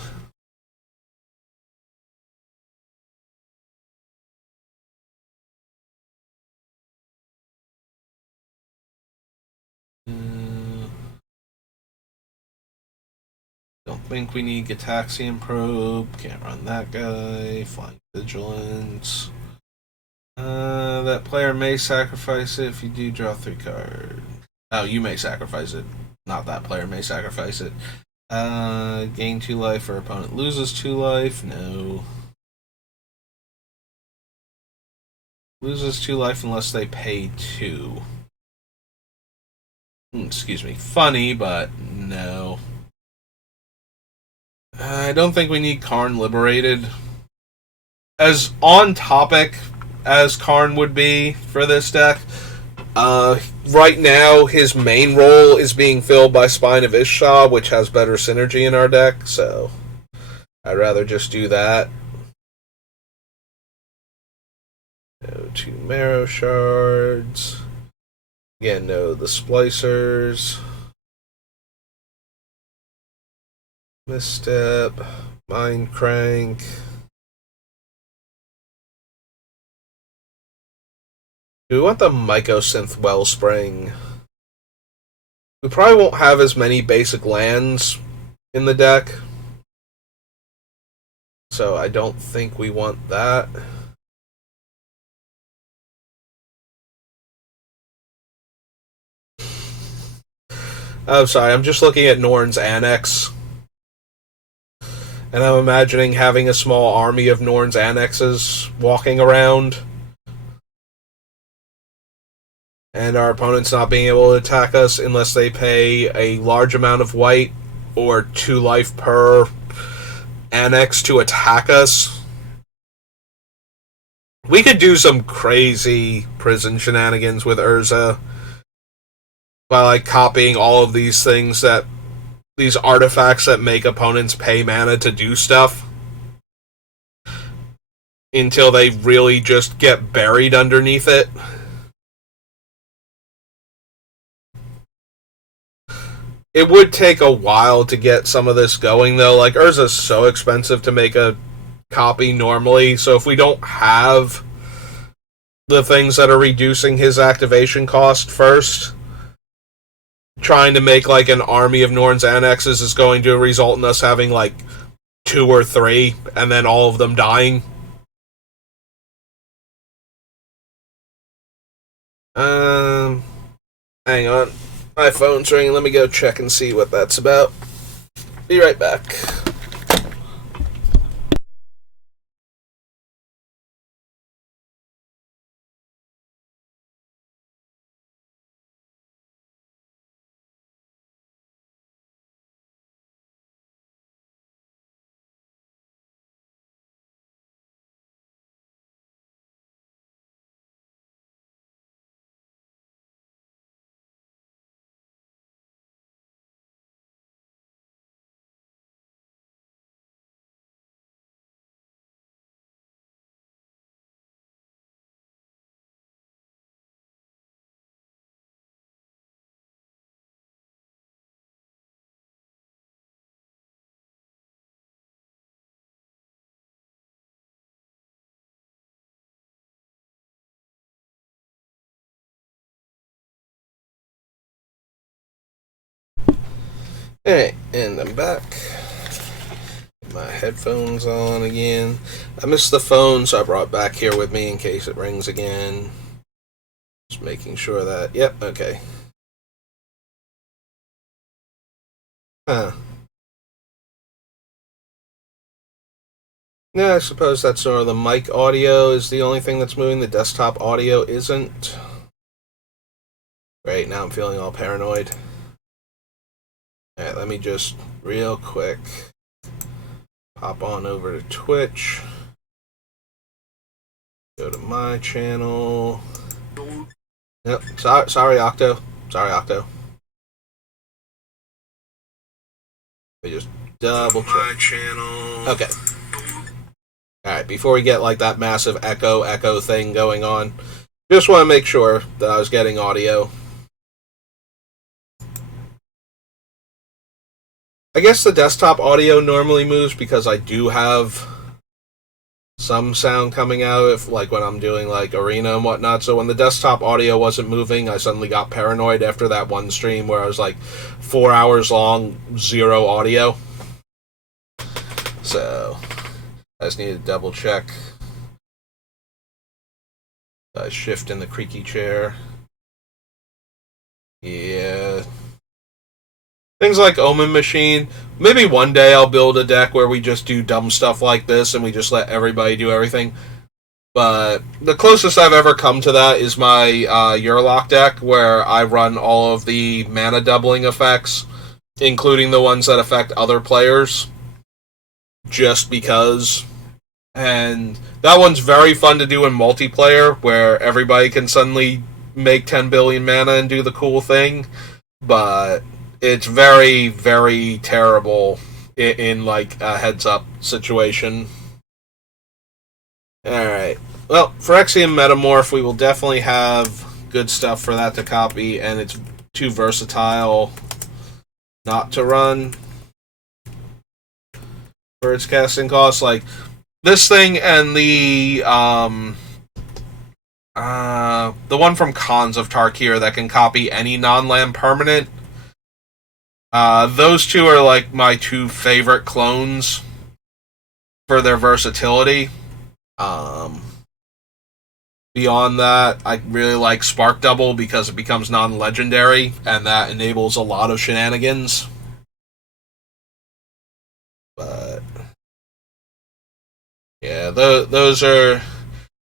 don't think we need Gataxian Probe. Can't run that guy. Flying Vigilance. That player may sacrifice it if you do draw 3 cards. Oh, you may sacrifice it. Not that player may sacrifice it. Gain 2 life or opponent loses 2 life. No. Loses 2 life unless they pay 2. Excuse me. Funny, but no. I don't think we need Karn Liberated. As on topic as Karn would be for this deck, right now his main role is being filled by Spine of Ishtar, which has better synergy in our deck, so I'd rather just do that. No 2 Marrow Shards. Again, no the Splicers. Misstep, Mind Crank. Do we want the Mycosynth Wellspring? We probably won't have as many basic lands in the deck, so I don't think we want that. Oh, sorry, I'm just looking at Norn's Annex. And I'm imagining having a small army of Norn's Annexes walking around. And our opponents not being able to attack us unless they pay a large amount of white or 2 life per Annex to attack us. We could do some crazy prison shenanigans with Urza by like copying all of these things that these artifacts that make opponents pay mana to do stuff until they really just get buried underneath it. It would take a while to get some of this going, though. Like, Urza's so expensive to make a copy normally, so if we don't have the things that are reducing his activation cost first, trying to make like an army of Norn's Annexes is going to result in us having like 2 or 3 and then all of them dying. Hang on. My phone's ringing. Let me go check and see what that's about. Be right back. Alright, and I'm back. My headphones on again. I missed the phone, so I brought it back here with me in case it rings again. Just making sure that... Yep, okay. Huh. Yeah, I suppose that's sort of the mic audio is the only thing that's moving. The desktop audio isn't. Great, now I'm feeling all paranoid. Alright, let me just real quick pop on over to Twitch. Go to my channel. Yep, sorry Octo. Sorry, Octo. Let me just double check. My channel. Okay. Alright, before we get like that massive echo thing going on, just want to make sure that I was getting audio. I guess the desktop audio normally moves because I do have some sound coming out if like when I'm doing like arena and whatnot. So when the desktop audio wasn't moving, I suddenly got paranoid after that one stream where I was like 4 hours long, 0 audio. So I just need to double check. I shift in the creaky chair. Yeah. Things like Omen Machine. Maybe one day I'll build a deck where we just do dumb stuff like this and we just let everybody do everything. But the closest I've ever come to that is my Urlock deck, where I run all of the mana doubling effects, including the ones that affect other players, just because. And that one's very fun to do in multiplayer, where everybody can suddenly make 10 billion mana and do the cool thing. But it's very, very terrible in like a heads-up situation. Alright. Well, Phyrexian Metamorph, we will definitely have good stuff for that to copy, and it's too versatile not to run. for its casting cost. Like this thing and the one from Khans of Tarkir that can copy any non-land permanent. Those two are like my two favorite clones for their versatility. Beyond that, I really like Spark Double because it becomes non-legendary, and that enables a lot of shenanigans. But yeah, those are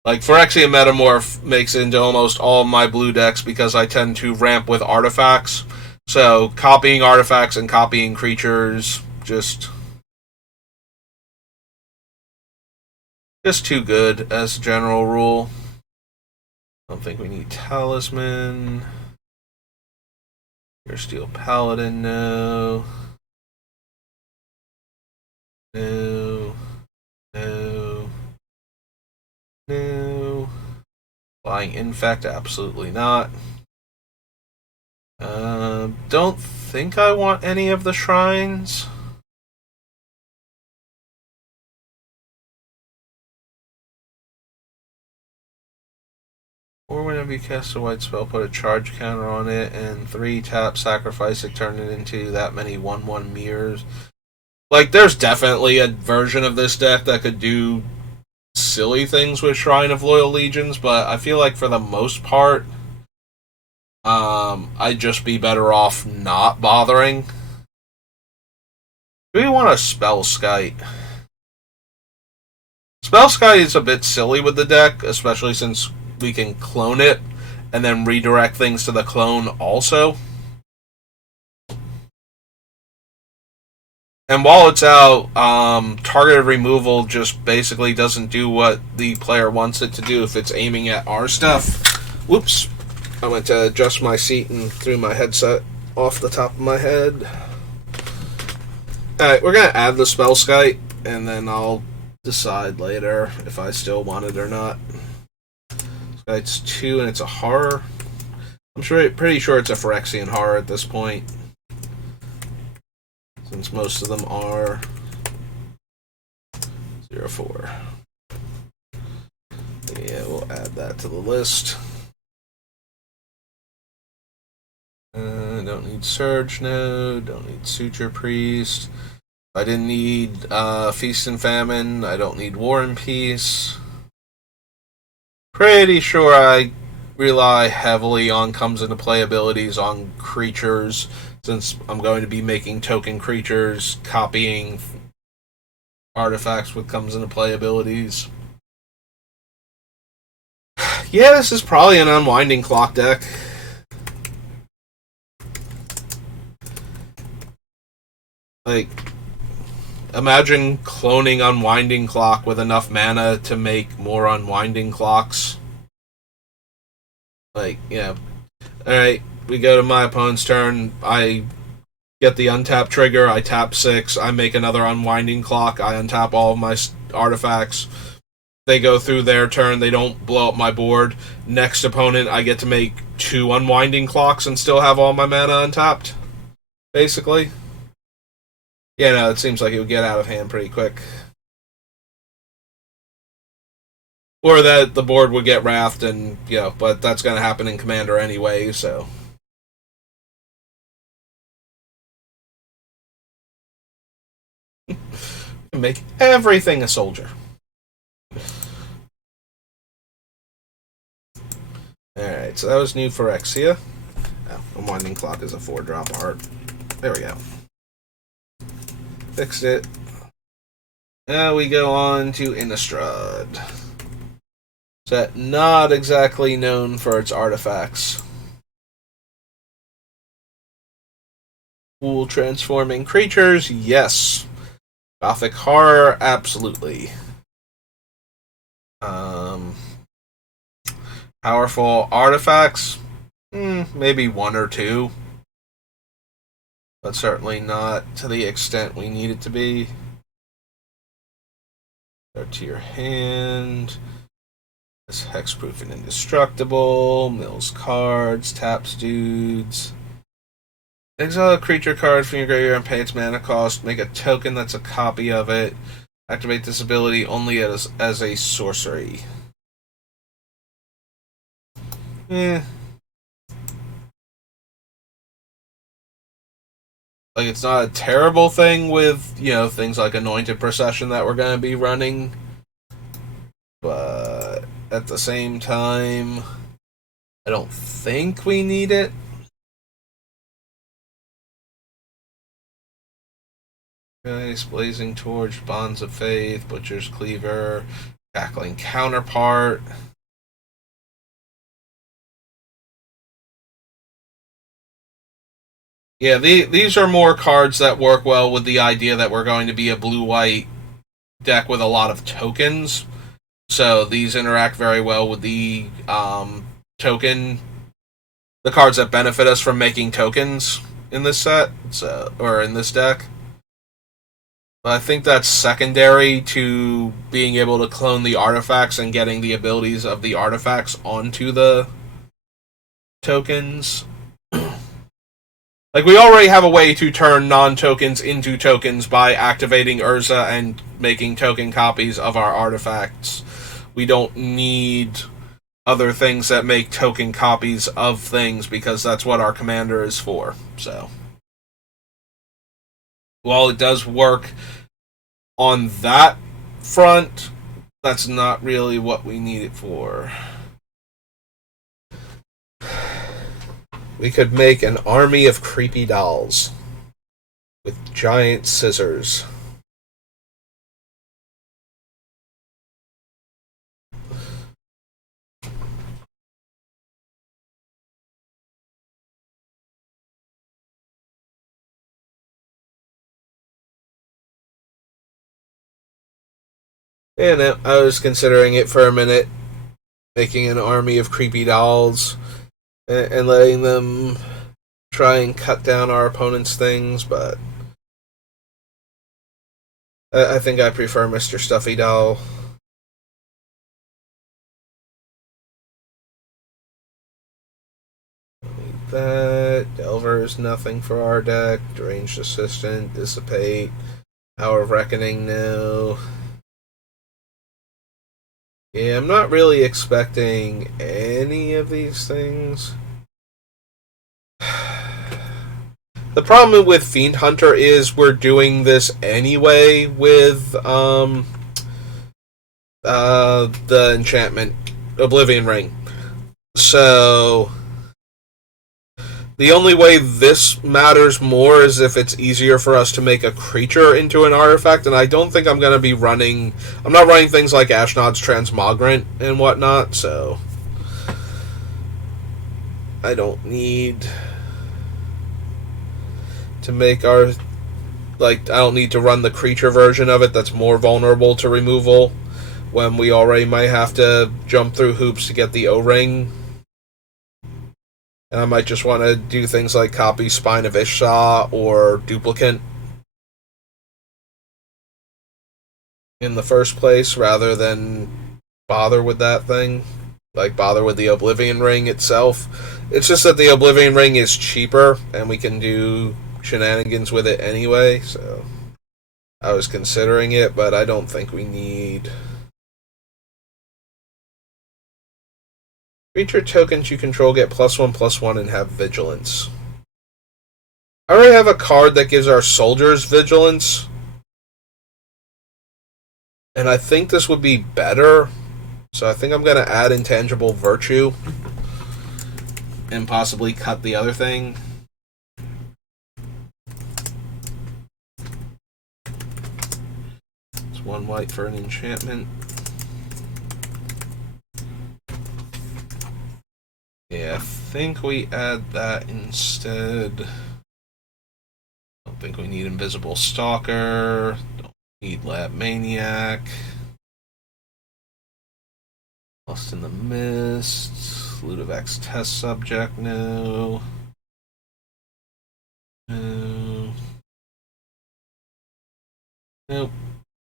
like Phyrexian Metamorph makes it into almost all my blue decks because I tend to ramp with artifacts. So copying artifacts and copying creatures just too good as a general rule. I don't think we need Talisman. Your Steel Paladin, no. No. No. No. Flying Infect, absolutely not. Don't think I want any of the shrines. Or whenever you cast a white spell, put a charge counter on it, and 3 tap, sacrifice it, turn it into that many 1/1 mirrors. Like, there's definitely a version of this deck that could do silly things with Shrine of Loyal Legions, but I feel like for the most part, I'd just be better off not bothering. Do we want a Spellskite? Spellskite is a bit silly with the deck, especially since we can clone it and then redirect things to the clone also. And while it's out, targeted removal just basically doesn't do what the player wants it to do if it's aiming at our stuff. Whoops. I went to adjust my seat and threw my headset off the top of my head. Alright, we're going to add the Spellskite, and then I'll decide later if I still want it or not. It's 2 and it's a horror. I'm pretty sure it's a Phyrexian horror at this point, since most of them are 0/4. Yeah, we'll add that to the list. Don't need Surge Node, don't need Suture Priest. I didn't need Feast and Famine, I don't need War and Peace. Pretty sure I rely heavily on comes into play abilities on creatures, since I'm going to be making token creatures, copying artifacts with comes into play abilities. Yeah, this is probably an Unwinding Clock deck. Like, imagine cloning Unwinding Clock with enough mana to make more Unwinding Clocks. Like, yeah. Alright, we go to my opponent's turn. I get the untap trigger. I tap 6. I make another Unwinding Clock. I untap all of my artifacts. They go through their turn. They don't blow up my board. Next opponent, I get to make 2 Unwinding Clocks and still have all my mana untapped. Basically. Yeah, no, it seems like it would get out of hand pretty quick. Or that the board would get wrathed, and, you know, but that's going to happen in Commander anyway, so. Make everything a soldier. Alright, so that was new Phyrexia. Oh, Unwinding Clock is a 4-drop art. There we go. Fixed it. Now we go on to Innistrad. Set not exactly known for its artifacts. Cool transforming creatures, yes. Gothic horror, absolutely. Powerful artifacts, maybe 1 or 2. But certainly not to the extent we need it to be. Go to your hand. It's hexproof and indestructible. Mills cards, taps dudes. Exile a creature card from your graveyard and pay its mana cost. Make a token that's a copy of it. Activate this ability only as a sorcery. Eh. Like, it's not a terrible thing with, things like Anointed Procession that we're going to be running. But at the same time, I don't think we need it. Guys, Blazing Torch, Bonds of Faith, Butcher's Cleaver, Cackling Counterpart. Yeah, these are more cards that work well with the idea that we're going to be a blue-white deck with a lot of tokens. So these interact very well with the token, the cards that benefit us from making tokens in this set, or in this deck. But I think that's secondary to being able to clone the artifacts and getting the abilities of the artifacts onto the tokens. Like, we already have a way to turn non-tokens into tokens by activating Urza and making token copies of our artifacts. We don't need other things that make token copies of things, because that's what our commander is for. So, while it does work on that front, that's not really what we need it for. We could make an army of creepy dolls with giant scissors. And I was considering it for a minute, making an army of creepy dolls and letting them try and cut down our opponent's things, but I think I prefer Mr. Stuffy Doll. That Delver is nothing for our deck. Deranged Assistant, Dissipate, Hour of Reckoning, no. Yeah, I'm not really expecting any of these things. The problem with Fiend Hunter is we're doing this anyway with the enchantment Oblivion Ring. So the only way this matters more is if it's easier for us to make a creature into an artifact, and I don't think I'm going to be running... I'm not running things like Ashnod's Transmogrant and whatnot, so I don't need to make our... I don't need to run the creature version of it that's more vulnerable to removal, when we already might have to jump through hoops to get the O-Ring. And I might just want to do things like copy Spine of Ishsa or Duplicant in the first place, rather than bother with that thing. Like, bother with the Oblivion Ring itself. It's just that the Oblivion Ring is cheaper, and we can do shenanigans with it anyway, so I was considering it, but I don't think we need... Creature tokens you control get +1/+1 and have vigilance. I already have a card that gives our soldiers vigilance, and I think this would be better, so I think I'm going to add Intangible Virtue and possibly cut the other thing. It's 1 white for an enchantment. Yeah, I think we add that instead. Don't think we need Invisible Stalker. Don't need Lab Maniac. Lost in the Mist. Ludovic's Test Subject, no. No. Nope.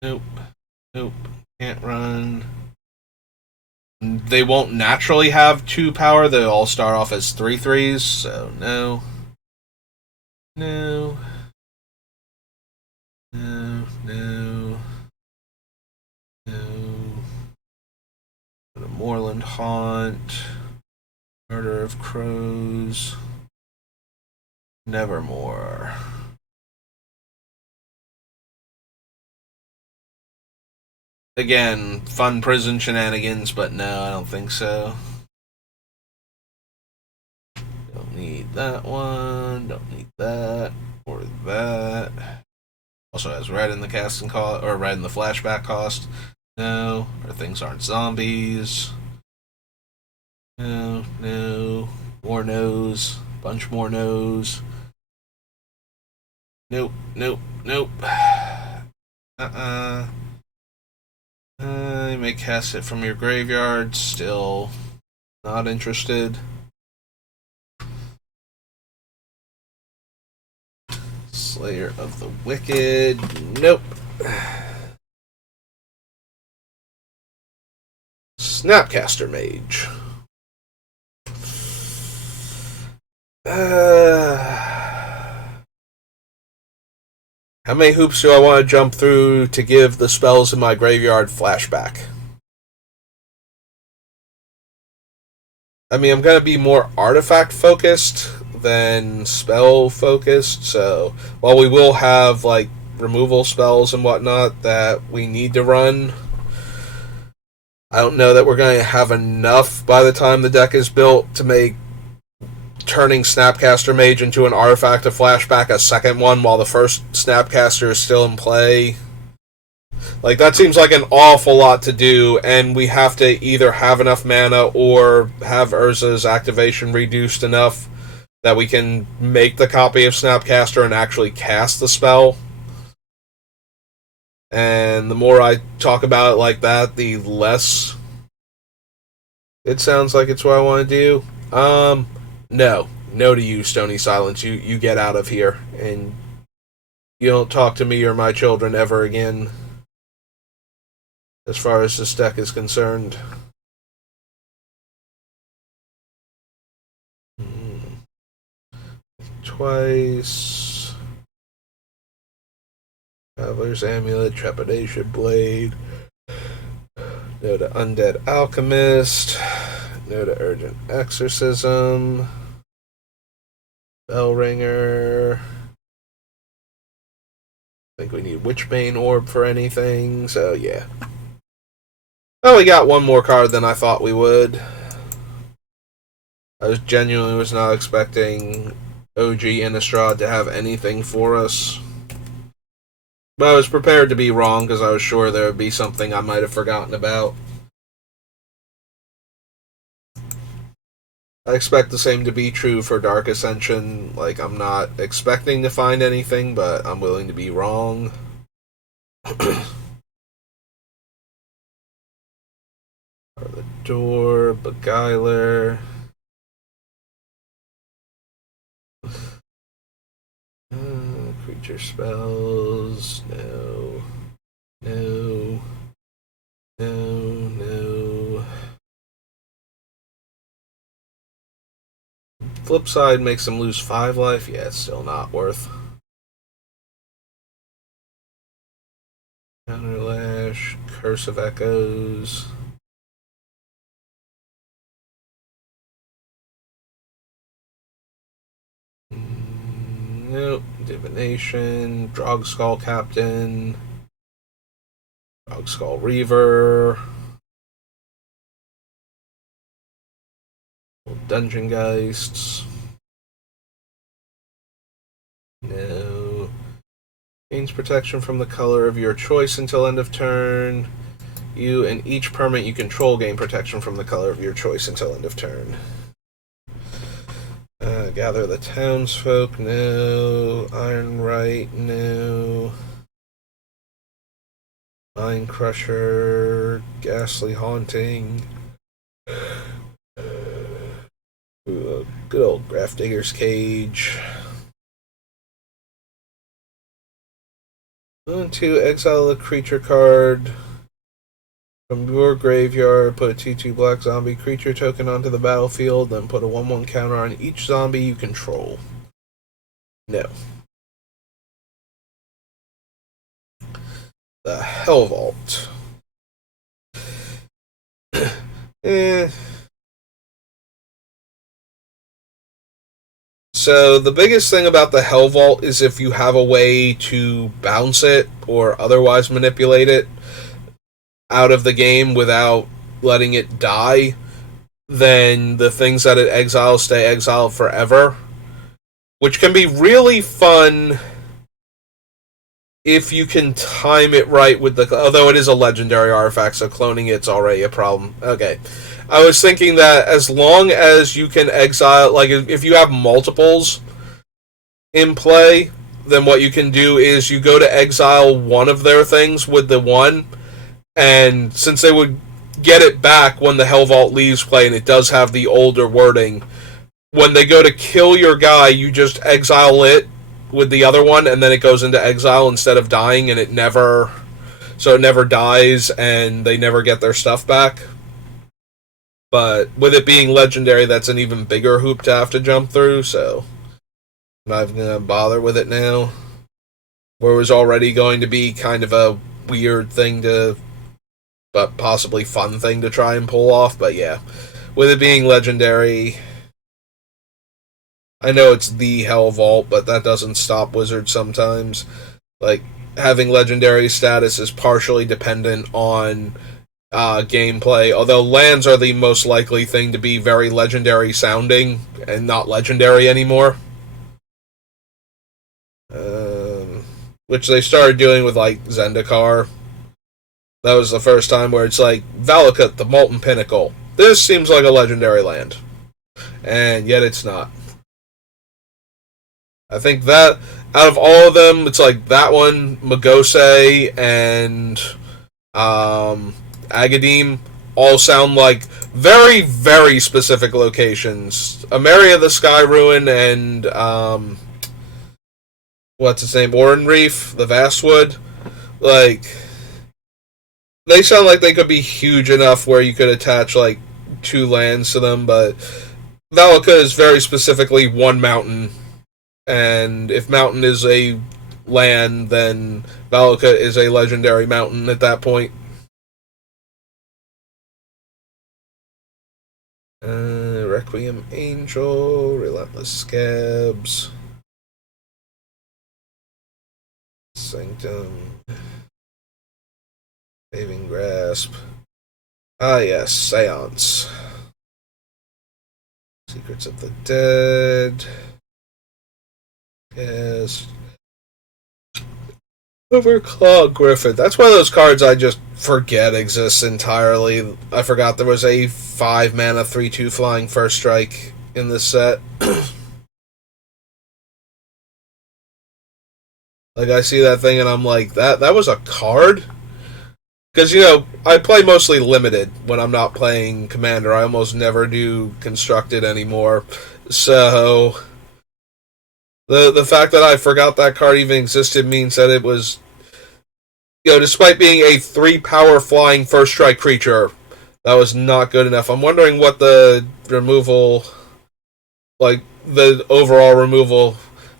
Nope. Nope. Can't run. They won't naturally have 2 power. They'll all start off as 3/3s, so no. No. No. No. No. The Moorland Haunt. Murder of Crows. Nevermore. Again, fun prison shenanigans, but no, I don't think so. Don't need that one. Don't need that or that. Also has red in the casting cost or red in the flashback cost. No, our things aren't zombies. No, no. More no's. Bunch more no's. Nope, nope, nope. You may cast it from your graveyard. Still not interested. Slayer of the Wicked. Nope. Snapcaster Mage. How many hoops do I want to jump through to give the spells in my graveyard flashback? I mean, I'm going to be more artifact focused than spell focused, so while we will have, like, removal spells and whatnot that we need to run, I don't know that we're going to have enough by the time the deck is built to make turning Snapcaster Mage into an artifact of flashback a second one while the first Snapcaster is still in play. Like, that seems like an awful lot to do, and we have to either have enough mana or have Urza's activation reduced enough that we can make the copy of Snapcaster and actually cast the spell. And the more I talk about it like that, the less it sounds like it's what I want to do. No. No to you, Stony Silence. You get out of here, and you don't talk to me or my children ever again, as far as this deck is concerned. Twice. Traveler's Amulet, Trepidation Blade. No to Undead Alchemist. No to Urgent Exorcism. Bellringer. I think we need Witchbane Orb for anything, so yeah. Well, we got one more card than I thought we would. I genuinely was not expecting OG Innistrad to have anything for us. But I was prepared to be wrong because I was sure there would be something I might have forgotten about. I expect the same to be true for Dark Ascension. Like, I'm not expecting to find anything, but I'm willing to be wrong. The Door, Beguiler. Creature spells. No. No. No. No. Flip side makes them lose 5 life. Yeah, it's still not worth. Counterlash, Curse of Echoes. Nope. Divination, Drogskull Captain, Drogskull Reaver, Dungeon Geists. No. Gains protection from the color of your choice until end of turn. You and each permanent you control gain protection from the color of your choice until end of turn. Gather the Townsfolk, no. Ironright, no. Mind Crusher, Ghastly Haunting. Ooh, good old Grafdigger's Cage. 2, exile a creature card from your graveyard, put a 2/2 black zombie creature token onto the battlefield, then put a 1/1 counter on each zombie you control. No. The Hell Vault. eh. So the biggest thing about the Hell Vault is if you have a way to bounce it or otherwise manipulate it out of the game without letting it die, then the things that it exiles stay exiled forever, which can be really fun if you can time it right with the. Although it is a legendary artifact, so cloning it's already a problem. Okay. I was thinking that as long as you can exile, like if you have multiples in play, then what you can do is you go to exile one of their things with the one, and since they would get it back when the Hell Vault leaves play, and it does have the older wording, when they go to kill your guy, you just exile it with the other one, and then it goes into exile instead of dying, and it never dies, and they never get their stuff back. But with it being legendary, that's an even bigger hoop to have to jump through, so I'm not even going to bother with it now. Where it was already going to be kind of a weird thing to, but possibly fun thing to try and pull off, but yeah. With it being legendary, I know it's the Hell Vault, but that doesn't stop Wizards sometimes. Like, having legendary status is partially dependent on gameplay, although lands are the most likely thing to be very legendary sounding and not legendary anymore. Which they started doing with, like, Zendikar. That was the first time where it's like, Valakut, the Molten Pinnacle. This seems like a legendary land. And yet it's not. I think that, out of all of them, it's like that one, Magose, and Agadim all sound like very, very specific locations. Ameria the Sky Ruin and what's his name? Oran Reef, the Vastwood. Like, they sound like they could be huge enough where you could attach like two lands to them, but Valakut is very specifically one mountain, and if mountain is a land, then Valakut is a legendary mountain at that point. Requiem Angel, Relentless Scabs, Sanctum, Saving Grasp. Ah, yes, Seance. Secrets of the Dead. Yes. Overclaw Griffin. That's one of those cards I just forget exists entirely. I forgot there was a 5 mana 3/2 flying first strike in this set. Like, I see that thing and I'm like, that was a card? Because, I play mostly limited when I'm not playing Commander. I almost never do Constructed anymore. So, the fact that I forgot that card even existed means that it was, despite being a 3-power flying first strike creature, that was not good enough. I'm wondering what the removal, like, the overall removal,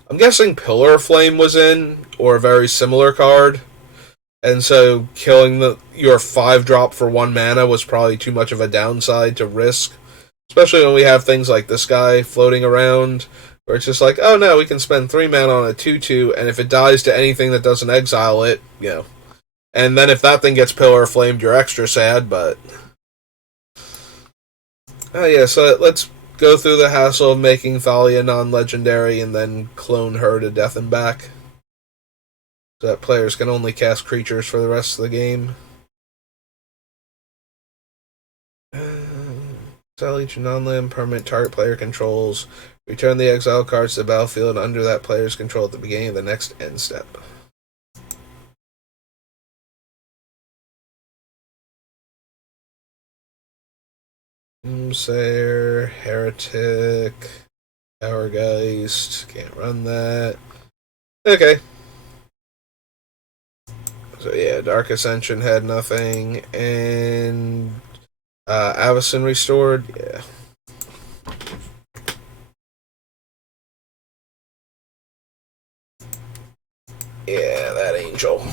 I'm guessing Pillar of Flame was in, or a very similar card. And so killing your 5-drop for 1 mana was probably too much of a downside to risk. Especially when we have things like this guy floating around, where it's just like, oh no, we can spend 3 mana on a 2/2, and if it dies to anything that doesn't exile it, And then if that thing gets Pillar Flamed, you're extra sad, but... Oh yeah, so let's go through the hassle of making Thalia non-legendary and then clone her to death and back. So that players can only cast creatures for the rest of the game. Exile each non-land permanent target player controls. Return the exile cards to the battlefield under that player's control at the beginning of the next end step. Doomsayer, Heretic, Powergeist, can't run that. Okay. So yeah, Dark Ascension had nothing, and Avacyn restored, yeah. Yeah, that angel.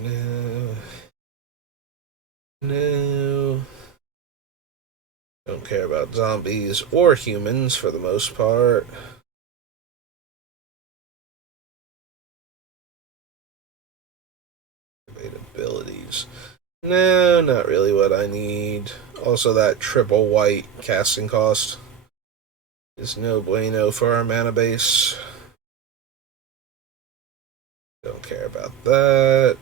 No. No. Don't care about zombies or humans for the most part. Abilities. No, not really what I need. Also, that triple white casting cost is no bueno for our mana base. Don't care about that.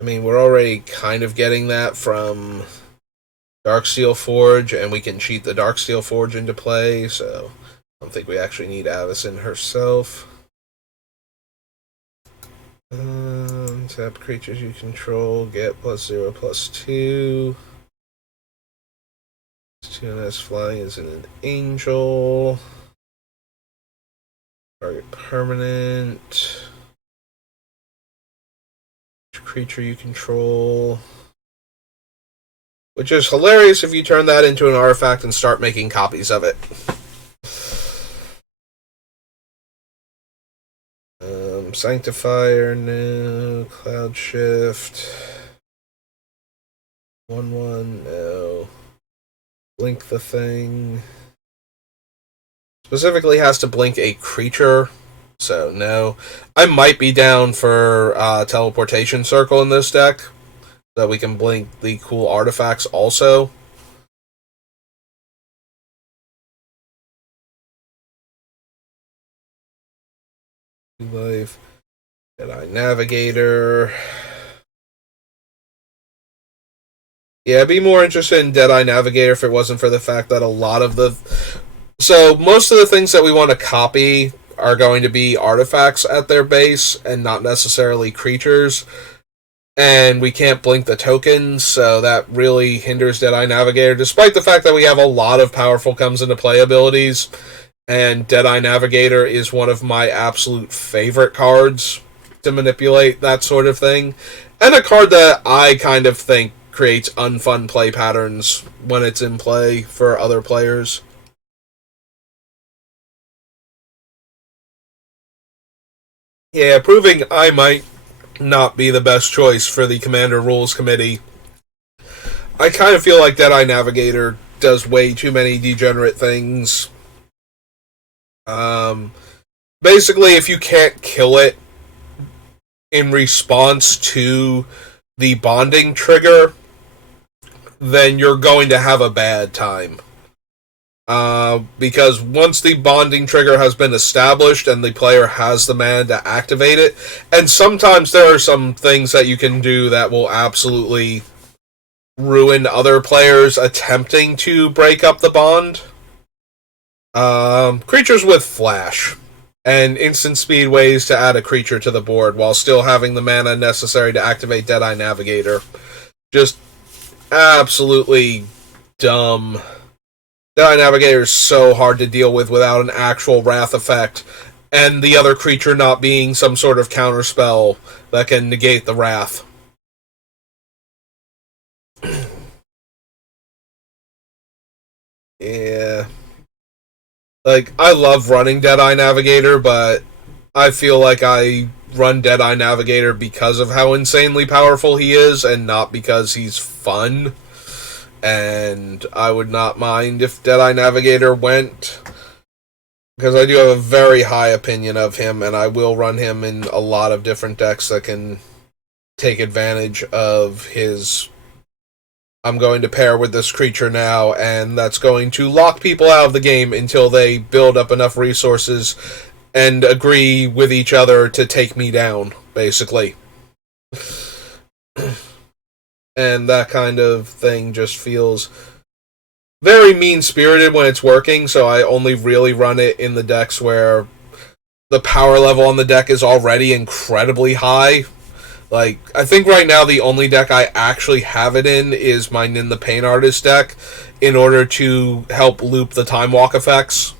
I mean, we're already kind of getting that from Darksteel Forge, and we can cheat the Darksteel Forge into play, so I don't think we actually need Avacyn herself. Tap creatures you control, get +0/+2. 2S flying is an angel. Target permanent. Creature you control. Which is hilarious if you turn that into an artifact and start making copies of it. Sanctifier, no. Cloud Shift. 1/1, no. Blink the thing. Specifically has to blink a creature, so no. I might be down for Teleportation Circle in this deck, so we can blink the cool artifacts also. Life. Jedi Navigator. Yeah, I'd be more interested in Deadeye Navigator if it wasn't for the fact that a lot of the... So, most of the things that we want to copy are going to be artifacts at their base, and not necessarily creatures. And we can't blink the tokens, so that really hinders Deadeye Navigator, despite the fact that we have a lot of powerful comes into play abilities, and Deadeye Navigator is one of my absolute favorite cards to manipulate that sort of thing, and a card that I kind of think creates unfun play patterns when it's in play for other players. Yeah, proving I might not be the best choice for the Commander Rules Committee. I kind of feel like Deadeye Navigator does way too many degenerate things. Basically, if you can't kill it in response to the bonding trigger, then you're going to have a bad time. Because once the bonding trigger has been established and the player has the mana to activate it, and sometimes there are some things that you can do that will absolutely ruin other players attempting to break up the bond. Creatures with flash and instant speed ways to add a creature to the board while still having the mana necessary to activate Deadeye Navigator. Just absolutely dumb. Deadeye Navigator is so hard to deal with without an actual wrath effect, and the other creature not being some sort of counterspell that can negate the wrath. Yeah. Like, I love running Deadeye Navigator, but I feel like I run Deadeye Navigator because of how insanely powerful he is, and not because he's fun. And I would not mind if Deadeye Navigator went, because I do have a very high opinion of him, and I will run him in a lot of different decks that can take advantage of his... I'm going to pair with this creature now, and that's going to lock people out of the game until they build up enough resources and agree with each other to take me down, basically. And that kind of thing just feels very mean-spirited when it's working, so I only really run it in the decks where the power level on the deck is already incredibly high. Like, I think right now the only deck I actually have it in is my Nin the Pain Artist deck in order to help loop the Time Walk effects.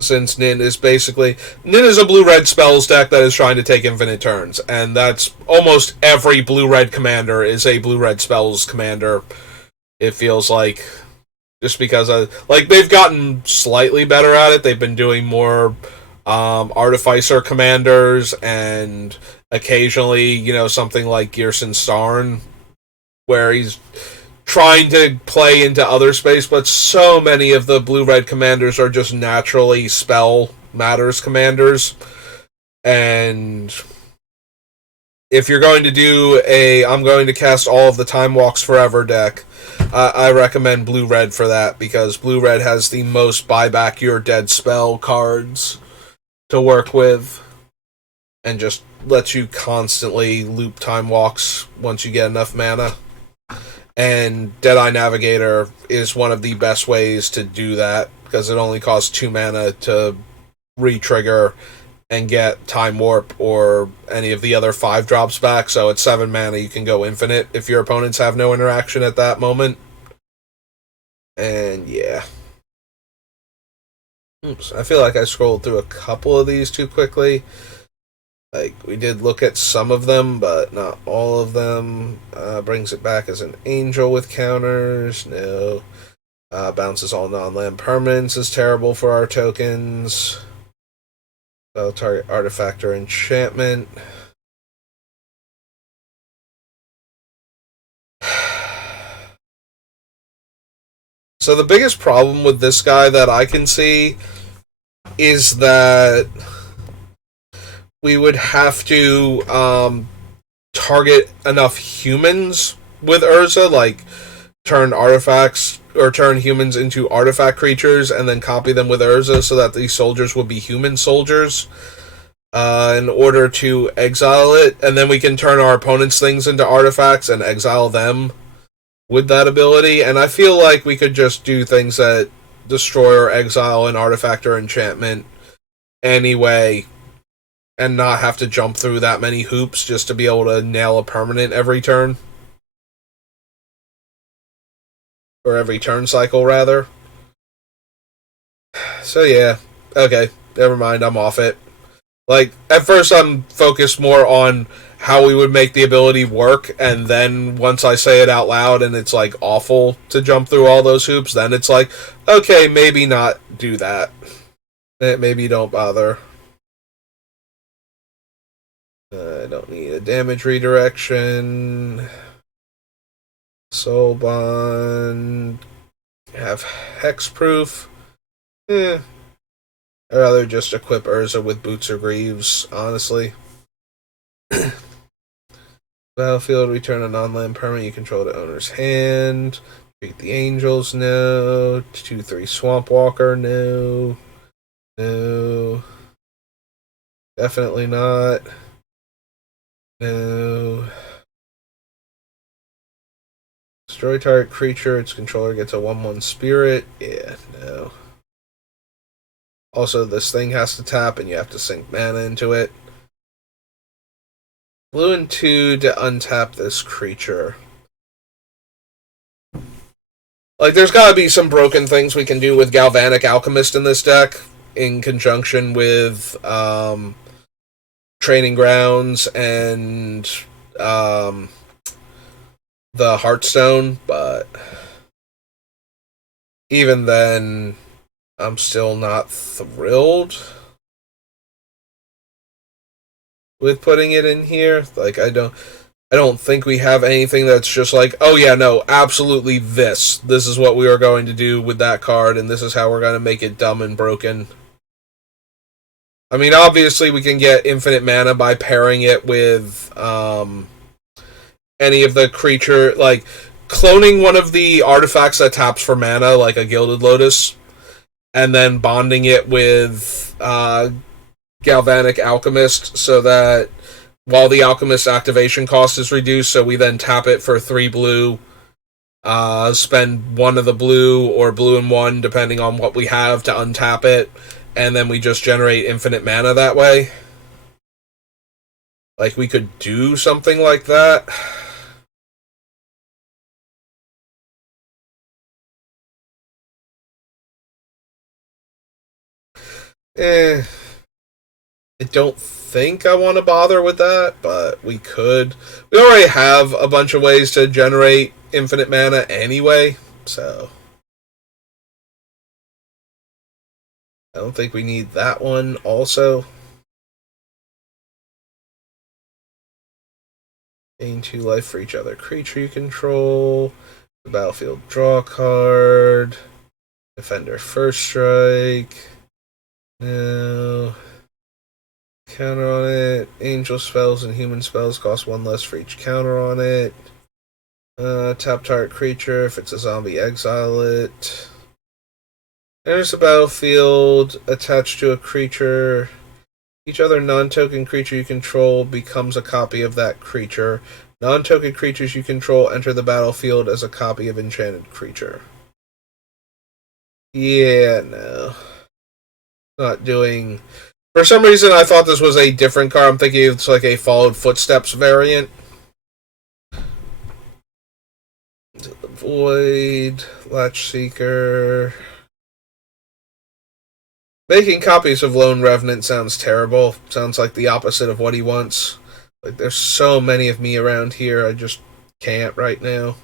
Since Nin is a blue-red spells deck that is trying to take infinite turns, and that's almost every blue-red commander is a blue-red spells commander. It feels like, just because they've gotten slightly better at it. They've been doing more Artificer commanders, and occasionally, something like Gearson Starn, where he's trying to play into other space, but so many of the blue-red commanders are just naturally spell matters commanders. And if you're going to do I'm going to cast all of the Time Walks Forever deck, I recommend blue-red for that, because blue-red has the most buyback your dead spell cards to work with, and just lets you constantly loop Time Walks once you get enough mana. And Deadeye Navigator is one of the best ways to do that, because it only costs 2 mana to re-trigger and get Time Warp or any of the other 5 drops back, so at 7 mana you can go infinite if your opponents have no interaction at that moment. And yeah. Oops, I feel like I scrolled through a couple of these too quickly. Like, we did look at some of them, but not all of them. Brings it back as an angel with counters. No. Bounces all non-land permanents is terrible for our tokens. Target artifact or enchantment. So the biggest problem with this guy that I can see is that we would have to target enough humans with Urza, like turn artifacts or turn humans into artifact creatures and then copy them with Urza so that these soldiers would be human soldiers in order to exile it, and then we can turn our opponent's things into artifacts and exile them with that ability. And I feel like we could just do things that destroy or exile an artifact or enchantment anyway, and not have to jump through that many hoops just to be able to nail a permanent every turn. Or every turn cycle, rather. So yeah, okay, never mind, I'm off it. Like, at first I'm focused more on how we would make the ability work, and then once I say it out loud and it's, like, awful to jump through all those hoops, then it's like, okay, maybe not do that. Maybe don't bother. I don't need a damage redirection. Soul Bond. Have Hexproof. I'd rather just equip Urza with Boots or Greaves, honestly. Battlefield, return a non-land permanent you control to owner's hand. Treat the Angels, no. 2/3 Swamp Walker, no. No. Definitely not. No. Destroy target creature, its controller gets a 1/1 spirit. Yeah, no. Also, this thing has to tap, and you have to sink mana into it. Blue and 2 to untap this creature. Like, there's gotta be some broken things we can do with Galvanic Alchemist in this deck, in conjunction with Training Grounds and the Heartstone, but even then, I'm still not thrilled with putting it in here. Like, I don't think we have anything that's just like, oh yeah, no, absolutely this is what we are going to do with that card, and this is how we're going to make it dumb and broken. I mean, obviously we can get infinite mana by pairing it with any of the creature, like cloning one of the artifacts that taps for mana, like a Gilded Lotus, and then bonding it with Galvanic Alchemist, so that while the Alchemist activation cost is reduced, so we then tap it for 3 blue, spend 1 of the blue, or blue and 1, depending on what we have, to untap it, and then we just generate infinite mana that way. Like, we could do something like that. Eh, I don't think I want to bother with that, but we could. We already have a bunch of ways to generate infinite mana anyway, so I don't think we need that one also. Gain 2 life for each other creature you control. The battlefield, draw a card. Defender first strike. No. Counter on it. Angel spells and human spells cost 1 less for each counter on it. Tap target creature. If it's a zombie, exile it. Enters the battlefield attached to a creature. Each other non-token creature you control becomes a copy of that creature. Non-token creatures you control enter the battlefield as a copy of enchanted creature. Yeah, no. Not doing... For some reason, I thought this was a different card. I'm thinking it's like a Followed Footsteps variant. Void, Latch Seeker... Making copies of Lone Revenant sounds terrible. Sounds like the opposite of what he wants. Like, there's so many of me around here, I just can't right now.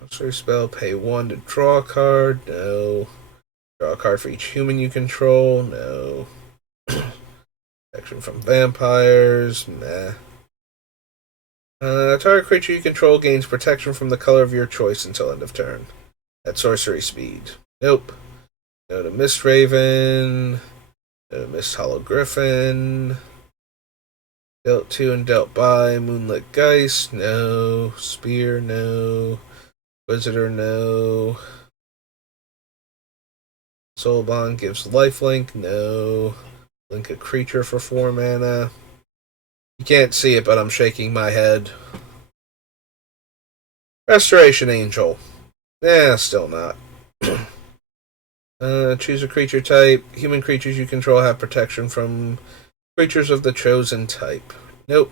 Sorcery spell, pay 1 to draw a card. No. Draw a card for each human you control. No. Protection from vampires. Meh. Target creature you control gains protection from the color of your choice until end of turn. At sorcery speed. Nope. No to Mist Raven. No to Mist Hollow Griffin. Dealt to and dealt by. Moonlit Geist. No. Spear. No. Visitor. No. Soulbond gives lifelink. No. Link a creature for 4 mana. You can't see it, but I'm shaking my head. Restoration Angel. Still not. Choose a creature type. Human creatures you control have protection from creatures of the chosen type. Nope.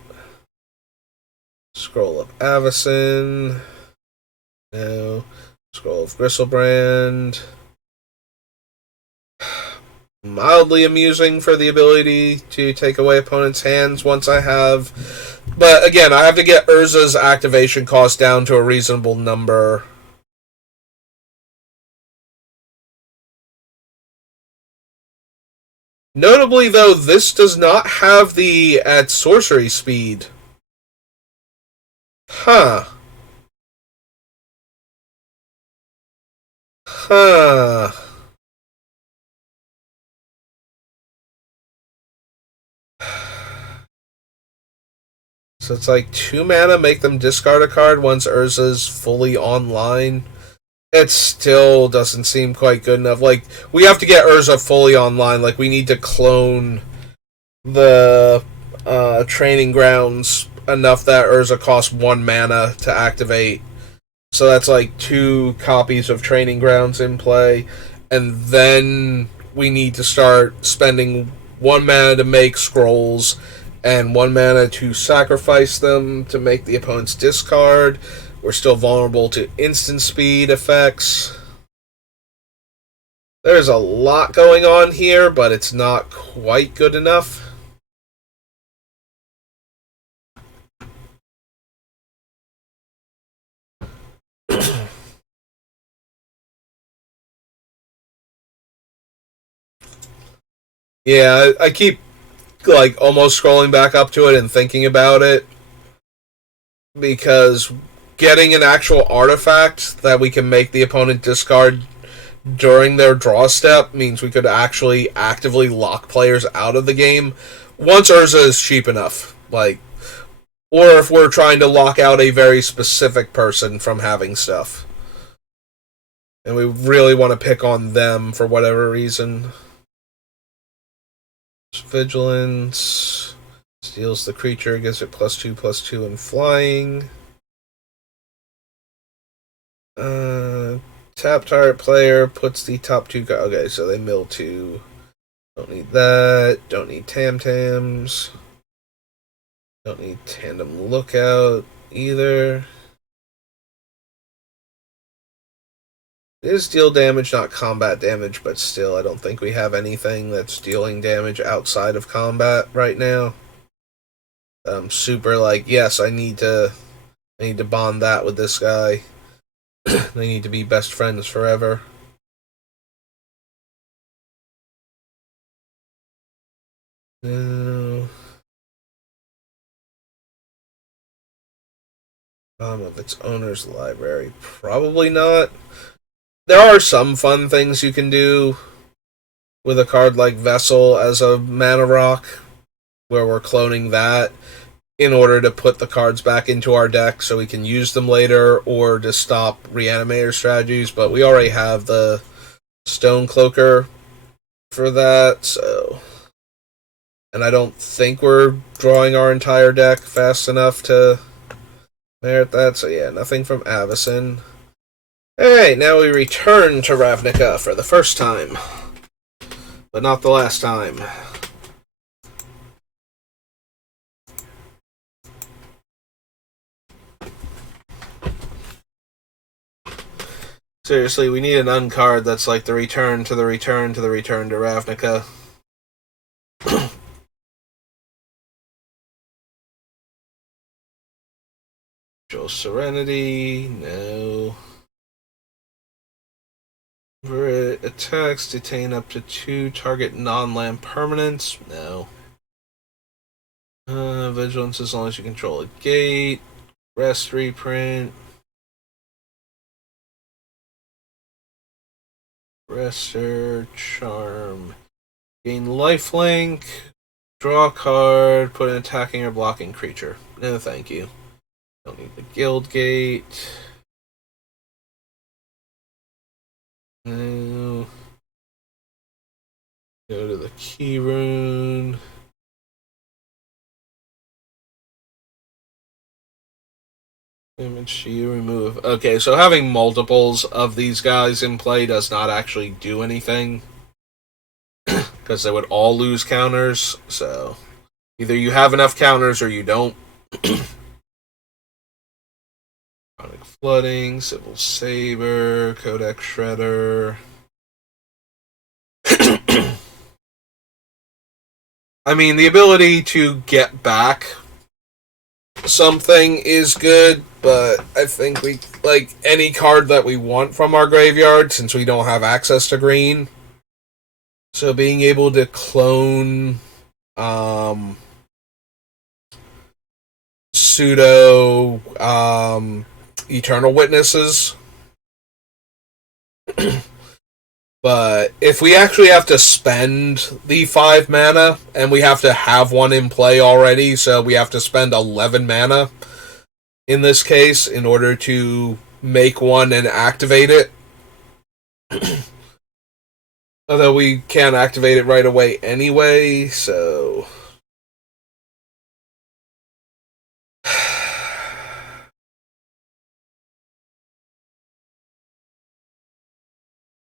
Scroll of Avacyn. No. Scroll of Gristlebrand. Mildly amusing for the ability to take away opponents' hands once I have. But again, I have to get Urza's activation cost down to a reasonable number. Notably, though, this does not have the at sorcery speed. Huh. Huh. So it's like 2 mana, make them discard a card once Urza's fully online. It still doesn't seem quite good enough. Like, we have to get Urza fully online. Like, we need to clone the training grounds enough that Urza costs 1 mana to activate. So that's like 2 copies of training grounds in play. And then we need to start spending 1 mana to make scrolls and 1 mana to sacrifice them to make the opponent's discard. We're still vulnerable to instant speed effects. There's a lot going on here, but it's not quite good enough. Yeah, I keep like almost scrolling back up to it and thinking about it because getting an actual artifact that we can make the opponent discard during their draw step means we could actually actively lock players out of the game once Urza is cheap enough. Like, or if we're trying to lock out a very specific person from having stuff. And we really want to pick on them for whatever reason. Vigilance. Steals the creature, gives it +2/+2 in flying. Tap target player puts the top 2. Okay, so they mill 2. Don't need that. Don't need Tam Tams. Don't need Tandem Lookout either. It is deal damage, not combat damage, but still, I don't think we have anything that's dealing damage outside of combat right now. I'm super like, yes, I need to bond that with this guy. They need to be best friends forever. No. Of its owner's library. Probably not. There are some fun things you can do with a card like Vessel as a mana rock, where we're cloning that in order to put the cards back into our deck so we can use them later, or to stop reanimator strategies, but we already have the Stone Cloaker for that, so... And I don't think we're drawing our entire deck fast enough to merit that, so yeah, nothing from Avacyn. Alright, now we return to Ravnica for the first time. But not the last time. Seriously, we need an uncard that's like the return to the return to the return to Ravnica. Serenity, no. For attacks, detain up to 2 target non-land permanents, no. Vigilance as long as you control a gate. Rest reprint. Rester, charm. Gain lifelink. Draw a card. Put an attacking or blocking creature. No, thank you. Don't need the guild gate. No. Go to the key rune. Damage you remove. Okay, so having multiples of these guys in play does not actually do anything. Because they would all lose counters, so either you have enough counters or you don't. Chronic Flooding, Civil Saber, Codex Shredder. I mean, the ability to get back something is good, but I think we like any card that we want from our graveyard since we don't have access to green. So being able to clone pseudo Eternal Witnesses. But if we actually have to spend the 5 mana, and we have to have one in play already, so we have to spend 11 mana in this case in order to make one and activate it. Although we can't activate it right away anyway, so...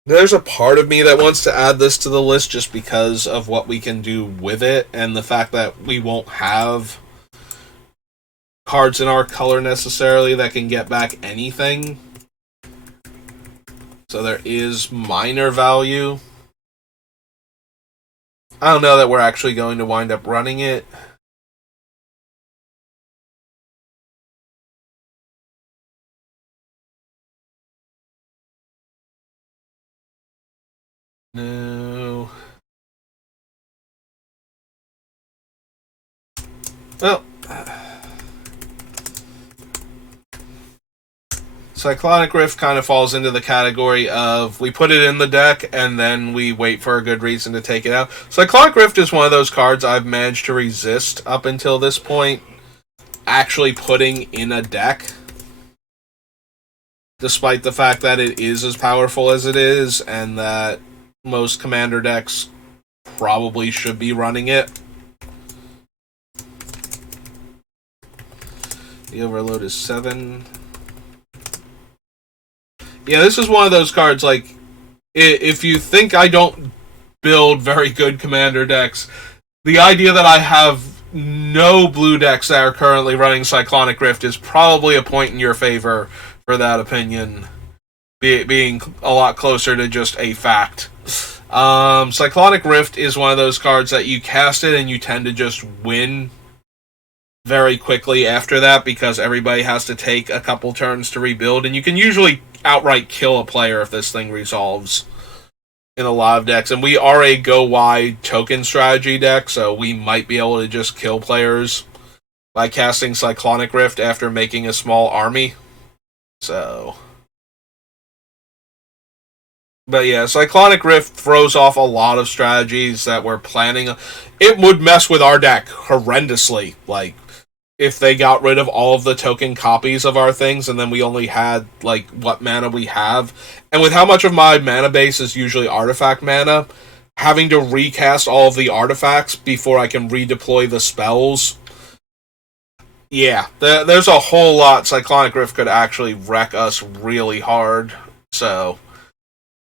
There's a part of me that wants to add this to the list just because of what we can do with it, and the fact that we won't have cards in our color necessarily that can get back anything. So there is minor value. I don't know that we're actually going to wind up running it. No. Well. Cyclonic Rift kind of falls into the category of we put it in the deck and then we wait for a good reason to take it out. Cyclonic Rift is one of those cards I've managed to resist up until this point actually putting in a deck. Despite the fact that it is as powerful as it is and that most commander decks probably should be running it. The Overload is 7. Yeah, this is one of those cards, like, if you think I don't build very good commander decks, the idea that I have no blue decks that are currently running Cyclonic Rift is probably a point in your favor for that opinion being a lot closer to just a fact. Cyclonic Rift is one of those cards that you cast it and you tend to just win very quickly after that because everybody has to take a couple turns to rebuild, and you can usually outright kill a player if this thing resolves in a lot of decks. And we are a go wide token strategy deck, so we might be able to just kill players by casting Cyclonic Rift after making a small army. So, but yeah, Cyclonic Rift throws off a lot of strategies that we're planning. It would mess with our deck horrendously. Like, if they got rid of all of the token copies of our things and then we only had, like, what mana we have. And with how much of my mana base is usually artifact mana, having to recast all of the artifacts before I can redeploy the spells. Yeah, there's a whole lot Cyclonic Rift could actually wreck us really hard. So,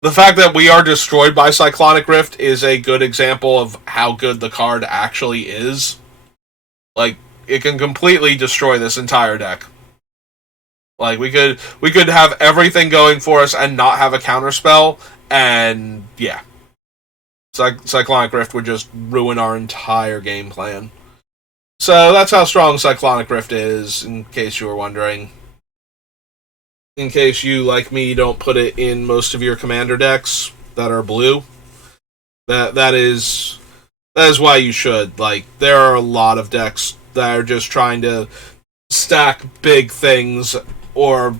the fact that we are destroyed by Cyclonic Rift is a good example of how good the card actually is. Like, it can completely destroy this entire deck. Like, we could have everything going for us and not have a counterspell, and yeah. Cyclonic Rift would just ruin our entire game plan. So that's how strong Cyclonic Rift is, in case you were wondering. In case you, like me, don't put it in most of your commander decks that are blue. That is why you should. Like, there are a lot of decks that are just trying to stack big things or,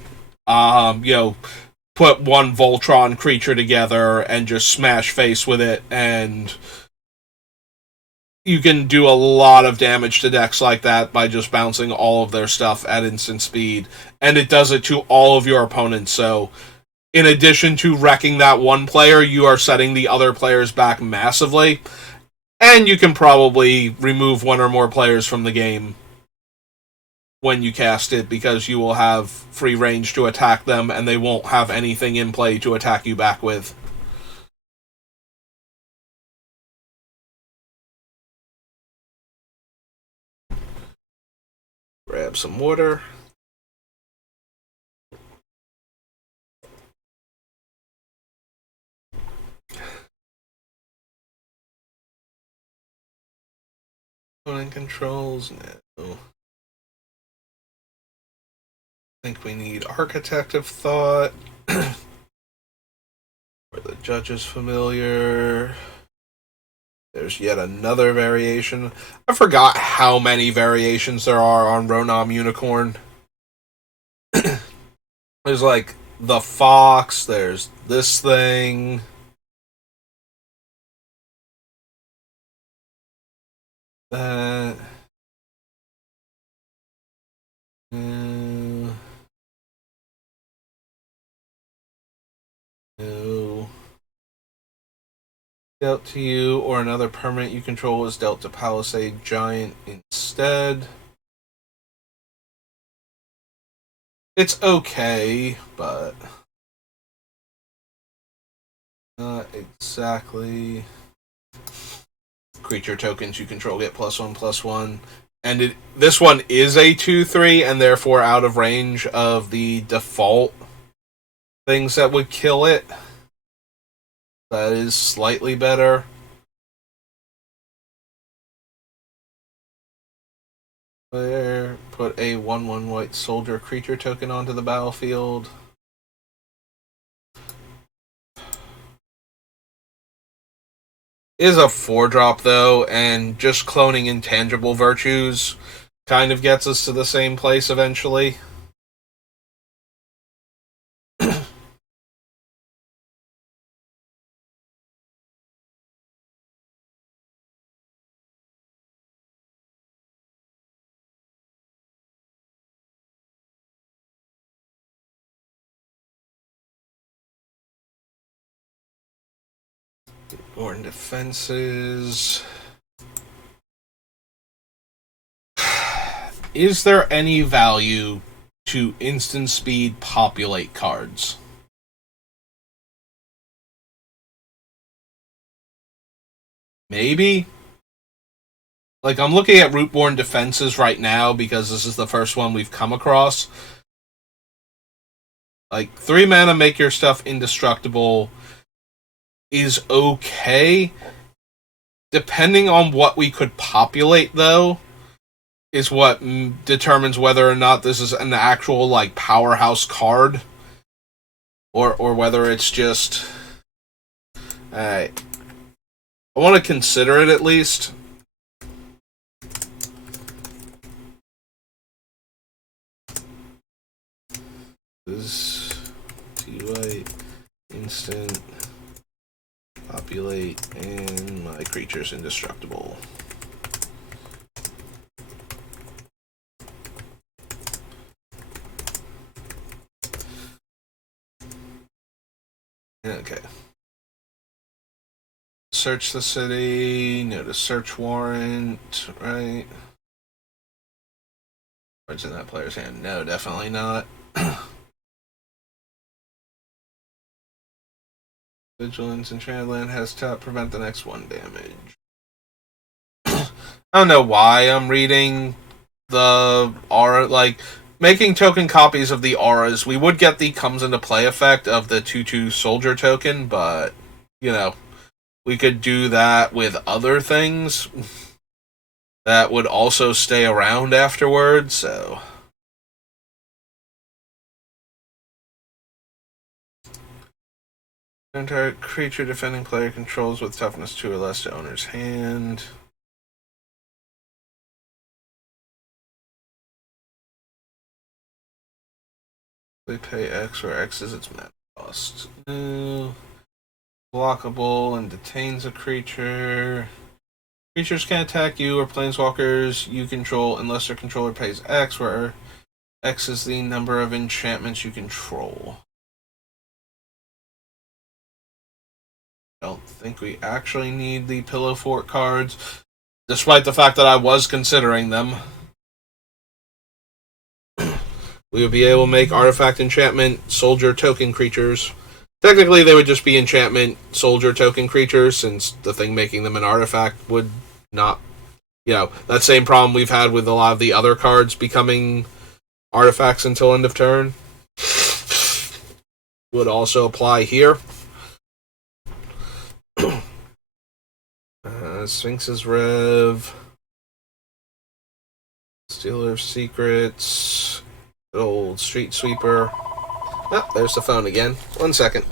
put one Voltron creature together and just smash face with it, and you can do a lot of damage to decks like that by just bouncing all of their stuff at instant speed, and it does it to all of your opponents. So, in addition to wrecking that one player, you are setting the other players back massively, and you can probably remove one or more players from the game when you cast it, because you will have free range to attack them, and they won't have anything in play to attack you back with. Grab some water. Opponent controls, no. I think we need Architect of Thought. Where the judge is familiar. There's yet another variation. I forgot how many variations there are on Ronom Unicorn. There's like the fox, there's this thing. That. No. Dealt to you, or another permanent you control is dealt to Palisade Giant instead. It's okay, but not exactly. Creature tokens you control get +1/+1. And this one is a 2/3 and therefore out of range of the default things that would kill it. That is slightly better. There, put a 1/1 white soldier creature token onto the battlefield. Is a 4-drop though, and just cloning intangible virtues kind of gets us to the same place eventually. Or in defenses. Is there any value to instant speed populate cards? Maybe. Like, I'm looking at Rootborn defenses right now because this is the first one we've come across. Like, 3 mana, make your stuff indestructible is okay. Depending on what we could populate, though, is what determines whether or not this is an actual, like, powerhouse card. Or whether it's just... Alright. I want to consider it, at least. This T-White instant populate and my creature's indestructible. Okay. Search the city, notice search warrant, right? What's in that player's hand? No, definitely not. Vigilance and Shadowland has tap, prevent the next 1 damage. I don't know why I'm reading the aura, like, making token copies of the auras. We would get the comes into play effect of the 2/2 soldier token, but, you know, we could do that with other things that would also stay around afterwards, so... Entire creature defending player controls with toughness 2 or less to owner's hand. They pay X, where X is its mana cost. Blockable and detains a creature. Creatures can attack you or planeswalkers you control unless their controller pays X, where X is the number of enchantments you control. I don't think we actually need the Pillow Fort cards, despite the fact that I was considering them. We would be able to make artifact, enchantment, soldier, token creatures. Technically, they would just be enchantment, soldier, token creatures, since the thing making them an artifact would not... You know, that same problem we've had with a lot of the other cards becoming artifacts until end of turn would also apply here. Sphinx's Rev, Stealer of Secrets, old Street Sweeper. Oh, there's the phone again. 1 second.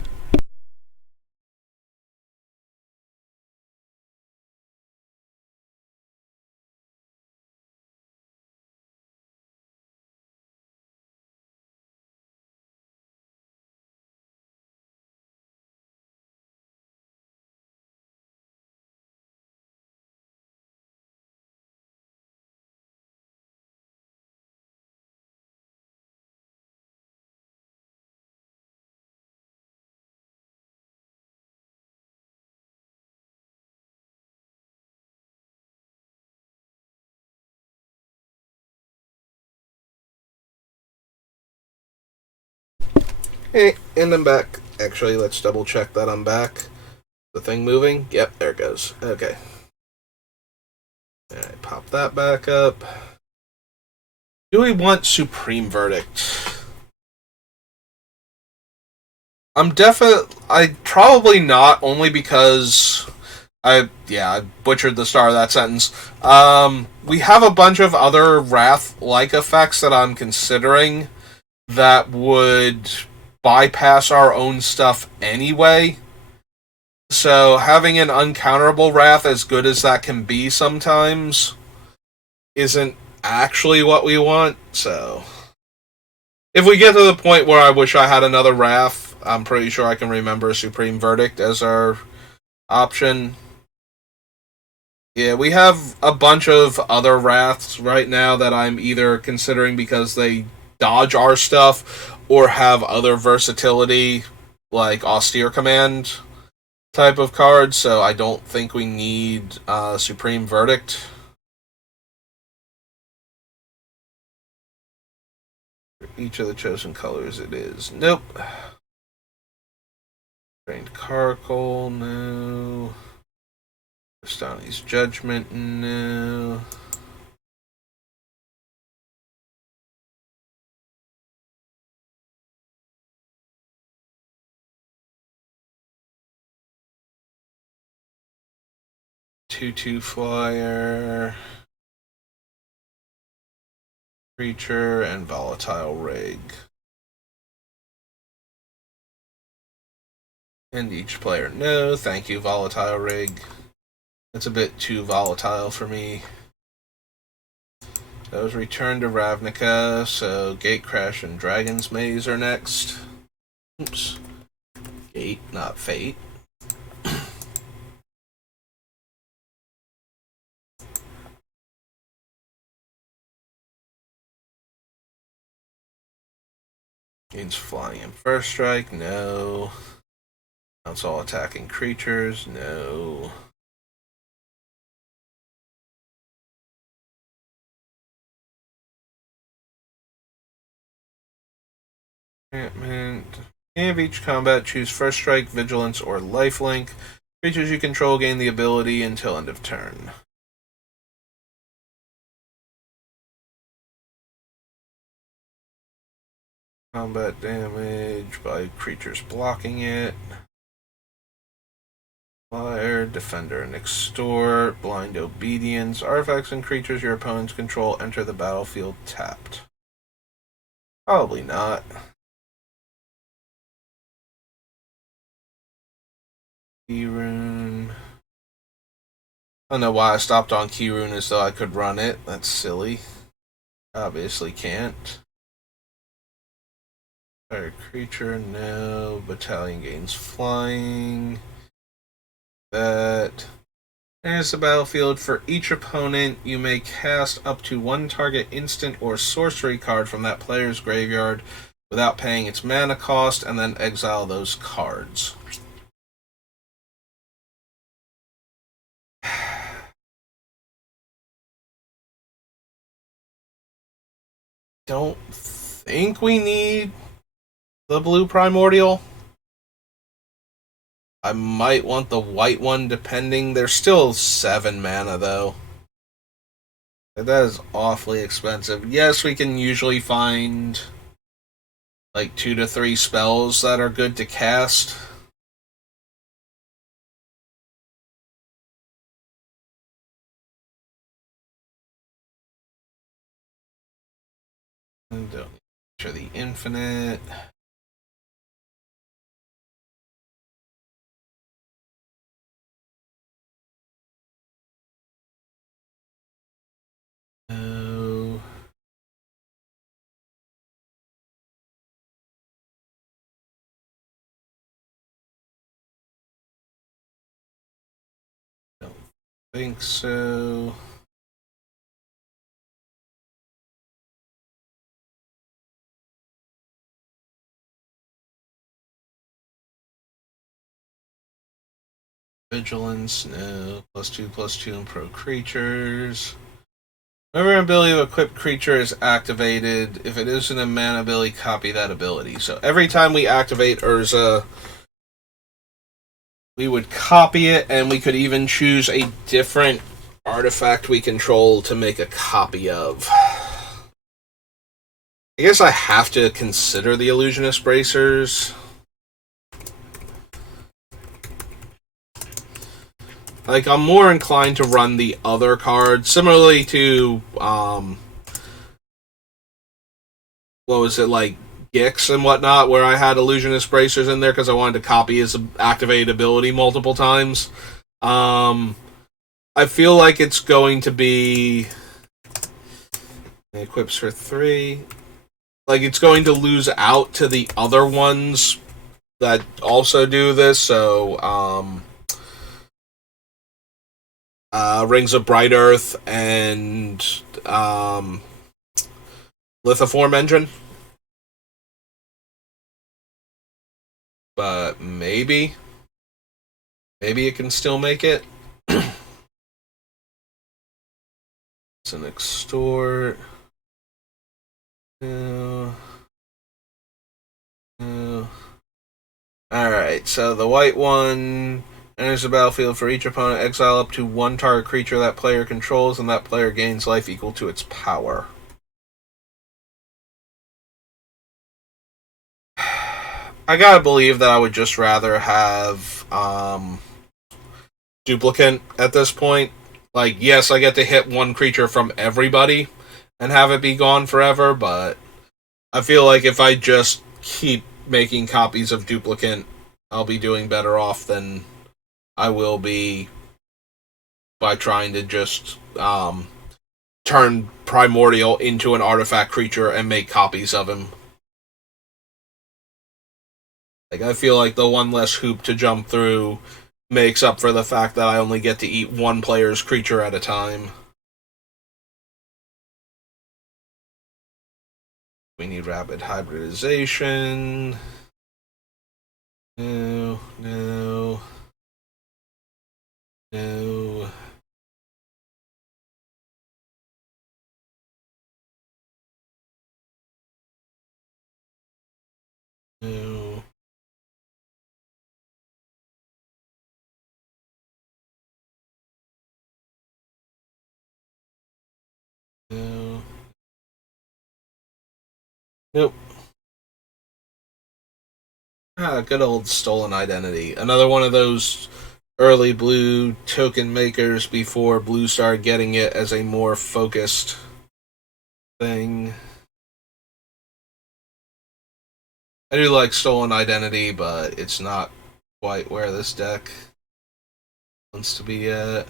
Hey, and I'm back. Actually, let's double check that I'm back. The thing moving? Yep, there it goes. Okay. Alright, pop that back up. Do we want Supreme Verdict? I probably not, only because I butchered the start of that sentence. We have a bunch of other Wrath-like effects that I'm considering that would bypass our own stuff anyway. So having an uncounterable Wrath, as good as that can be sometimes, isn't actually what we want. So if we get to the point where I wish I had another Wrath, I'm pretty sure I can remember Supreme Verdict as our option. Yeah, we have a bunch of other Wraths right now that I'm either considering because they dodge our stuff or have other versatility, like Austere Command type of cards, so I don't think we need Supreme Verdict. For each of the chosen colors it is. Nope. Trained Caracal, no. Donnie's Judgment, no. Two flyer. Creature and Volatile Rig. And each player, no, thank you, Volatile Rig. That's a bit too volatile for me. That was Return to Ravnica, so Gatecrash and Dragon's Maze are next. Oops. Gate, not Fate. Gains flying and first strike, no. Counts all attacking creatures, no. Enchantment. Of each combat, choose first strike, vigilance, or lifelink. Creatures you control gain the ability until end of turn. Combat damage by creatures blocking it. Fire, Defender and Extort, Blind Obedience. Artifacts and creatures your opponents control enter the battlefield tapped. Probably not. Keyrune. I don't know why I stopped on Keyrune as though I could run it. That's silly. Obviously can't. Fire creature, no. Battalion gains flying. That. Enters the battlefield. For each opponent, you may cast up to one target instant or sorcery card from that player's graveyard without paying its mana cost, and then exile those cards. Don't think we need the blue primordial. I might want the white one, depending. They're still 7 mana, though. That is awfully expensive. Yes, we can usually find like 2 to 3 spells that are good to cast. And don't need the infinite. No. Don't think so. Vigilance, no. +2/+2 and pro creatures. Whenever an ability of a equipped creature is activated, if it isn't a mana ability, copy that ability. So every time we activate Urza, we would copy it, and we could even choose a different artifact we control to make a copy of. I guess I have to consider the Illusionist Bracers. Like, I'm more inclined to run the other cards, similarly to, what was it, like, Gix and whatnot, where I had Illusionist Bracers in there because I wanted to copy his activated ability multiple times. I feel like it's going to be... It equips for 3. Like, it's going to lose out to the other ones that also do this, so, Rings of Bright Earth and Lithoform Engine. But maybe it can still make it. It's an extort. No. No. Alright, so the white one Enters the battlefield. For each opponent, exile up to one target creature that player controls, and that player gains life equal to its power. I gotta believe that I would just rather have duplicate at this point. Like, yes, I get to hit one creature from everybody and have it be gone forever, but I feel like if I just keep making copies of duplicate, I'll be doing better off than I will be by trying to just turn Primordial into an artifact creature and make copies of him. Like, I feel like the one less hoop to jump through makes up for the fact that I only get to eat one player's creature at a time. We need rapid hybridization. No, no, no. No. No. Nope. Good old Stolen Identity. Another one of those early blue token makers before blue started getting it as a more focused thing. I do like Stolen Identity, but it's not quite where this deck wants to be at.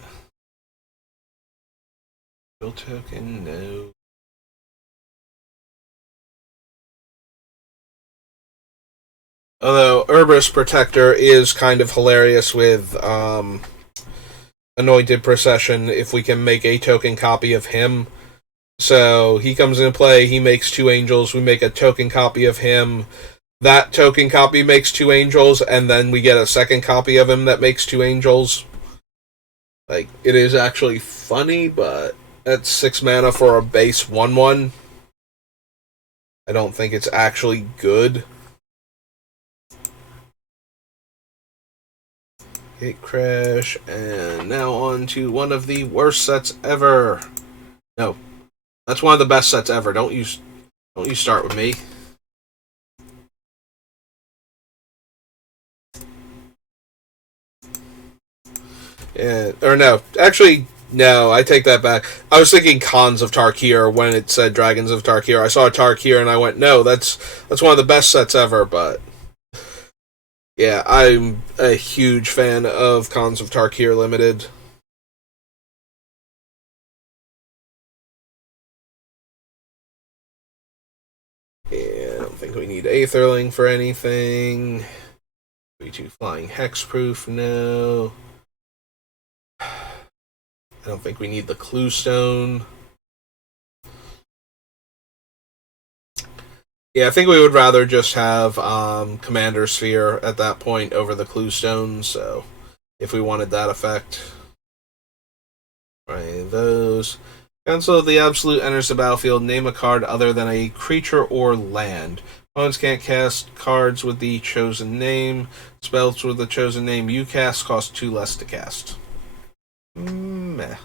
Real token, no. Although Urza's Protector is kind of hilarious with Anointed Procession if we can make a token copy of him. So he comes into play, he makes 2 angels, we make a token copy of him. That token copy makes 2 angels, and then we get a second copy of him that makes 2 angels. Like, it is actually funny, but at 6 mana for a base 1/1, I don't think it's actually good. Gate Crash, and now on to one of the worst sets ever. No, that's one of the best sets ever. Don't you start with me. Yeah, or no, actually, no, I take that back. I was thinking Khans of Tarkir when it said Dragons of Tarkir. I saw Tarkir and I went, no, that's one of the best sets ever, but yeah, I'm a huge fan of Khans of Tarkir Limited. Yeah, I don't think we need Aetherling for anything. 3/2 Flying Hexproof, no. I don't think we need the Clue Stone. Yeah, I think we would rather just have Commander Sphere at that point over the Clue Stone, so if we wanted that effect. Right, those. Cancel the Absolute enters the battlefield. Name a card other than a creature or land. Opponents can't cast cards with the chosen name. Spells with the chosen name you cast cost 2 less to cast. Meh.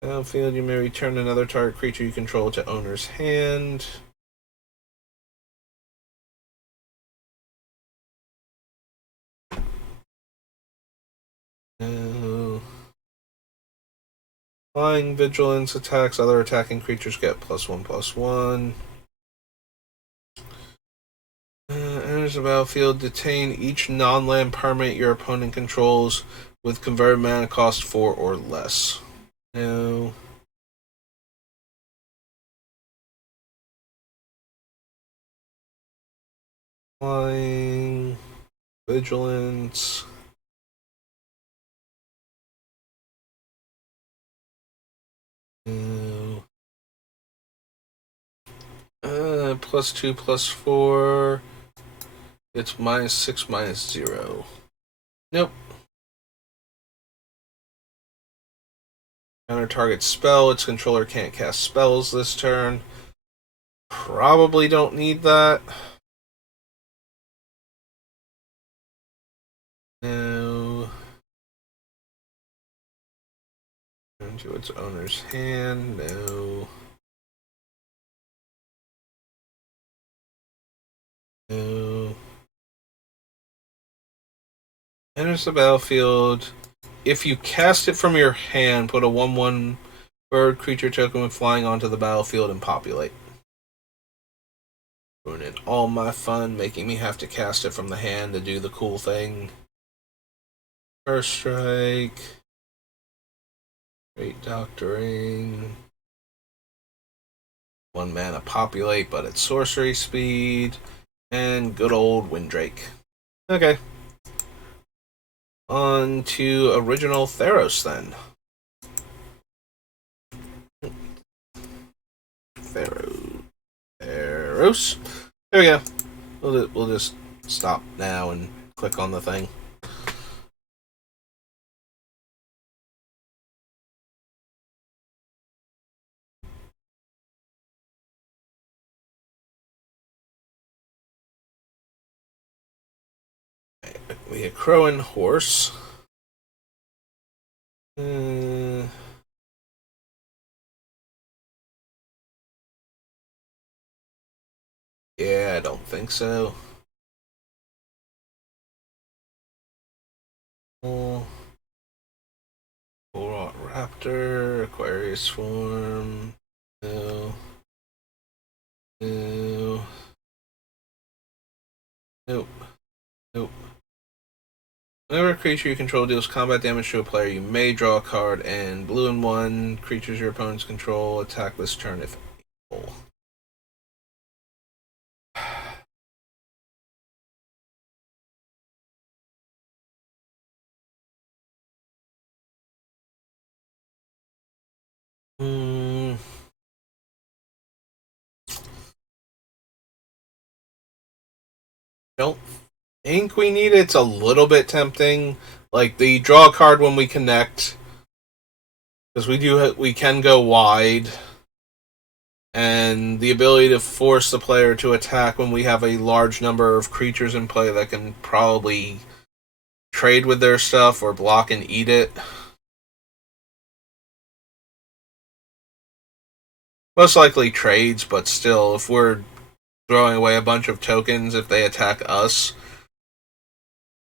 Battlefield, you may return another target creature you control to owner's hand. No. Flying Vigilance attacks. Other attacking creatures get +1/+1. Enters the battlefield. Detain each non-land permanent your opponent controls with converted mana cost 4 or less. No. Flying. Vigilance. No. +2/+4. It's -6/-0. Nope. Counter target spell. Its controller can't cast spells this turn. Probably don't need that. into its owner's hand. No. No. Enters the battlefield. If you cast it from your hand, put a 1/1 bird creature token with flying onto the battlefield and populate. Ruining all my fun, making me have to cast it from the hand to do the cool thing. First strike. Great Doctoring. 1 mana populate, but it's sorcery speed. And good old Windrake. Okay. On to original Theros then. Theros. There we go. We'll just stop now and click on the thing. We have Crow and Horse. Yeah, I don't think so. Bull Raptor, Aquarius Swarm. No. No. Nope. Nope. Whenever a creature you control deals combat damage to a player, you may draw a card, and blue and 1 creatures your opponents control attack this turn if able. Don't think we need it. It's a little bit tempting. Like the draw card when we connect, because we can go wide, and the ability to force the player to attack when we have a large number of creatures in play that can probably trade with their stuff or block and eat it. Most likely trades, but still, if we're throwing away a bunch of tokens, if they attack us,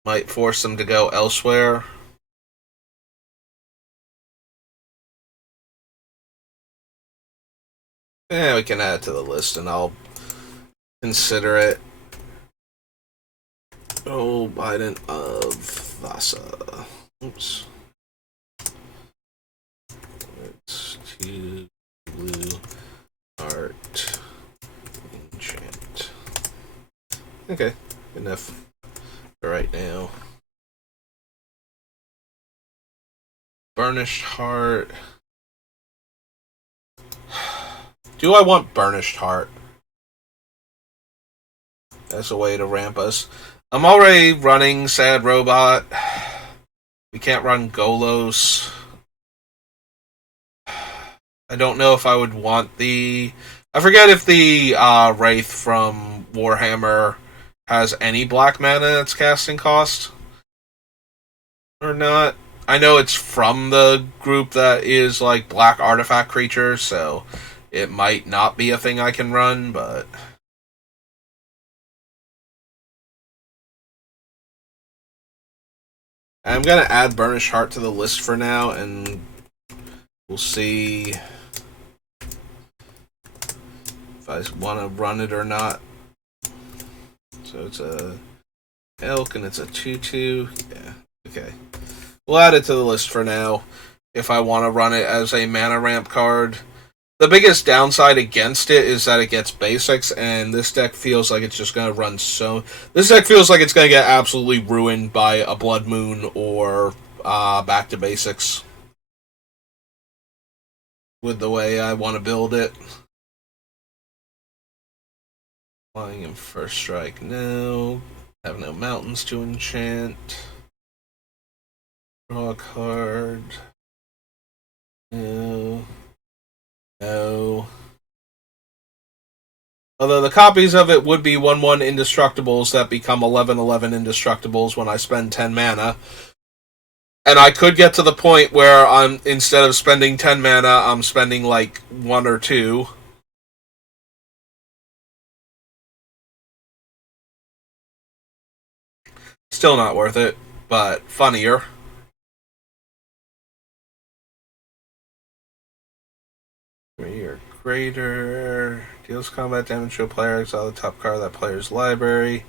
might force them to go elsewhere. Yeah, we can add it to the list, and I'll consider it. Oh, Biden of Vasa. Oops. It's 2 blue art enchant. Okay, enough for right now. Burnished Heart. Do I want Burnished Heart as a way to ramp us? I'm already running Sad Robot. We can't run Golos. I don't know if I would want the... I forget if the Wraith from Warhammer has any black mana in its casting cost or not. I know it's from the group that is like black artifact creatures, so it might not be a thing I can run, but... I'm going to add Burnished Heart to the list for now, and we'll see if I want to run it or not. So it's a elk, and it's a 2/2. Yeah, okay. We'll add it to the list for now if I want to run it as a mana ramp card. The biggest downside against it is that it gets basics, and this deck feels like it's just going to run so... This deck feels like it's going to get absolutely ruined by a Blood Moon or Back to Basics with the way I want to build it. Flying in first strike, no. Have no mountains to enchant. Draw a card. No. No. Although the copies of it would be 1/1 indestructibles that become 11/11 indestructibles when I spend 10 mana. And I could get to the point where I'm instead of spending 10 mana, I'm spending like 1 or 2. Still not worth it, but funnier. Or greater. Deals combat damage to a player, exile the top card of that player's library.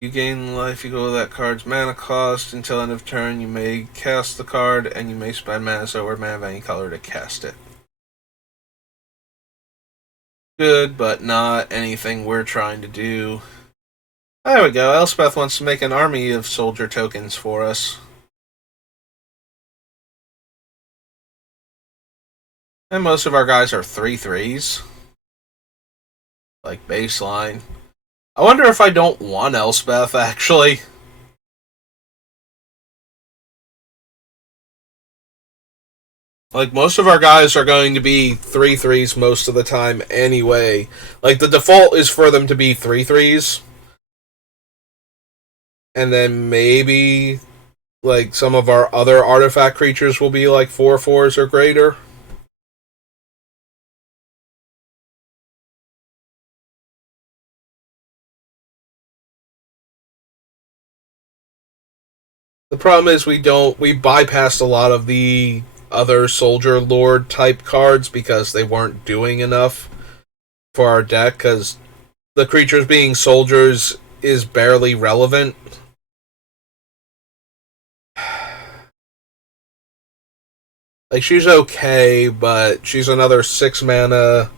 You gain life equal to that card's mana cost. Until end of turn, you may cast the card, and you may spend mana or mana of any color to cast it. Good, but not anything we're trying to do. There we go. Elspeth wants to make an army of soldier tokens for us. And most of our guys are 3/3s. Like baseline. I wonder if I don't want Elspeth, actually. Like, most of our guys are going to be 3/3s most of the time anyway. Like, the default is for them to be 3/3s. And then maybe, like, some of our other artifact creatures will be, like, 4/4s or greater. The problem is we bypassed a lot of the other soldier lord type cards because they weren't doing enough for our deck, because the creatures being soldiers is barely relevant. Like, she's okay, but she's another 6 mana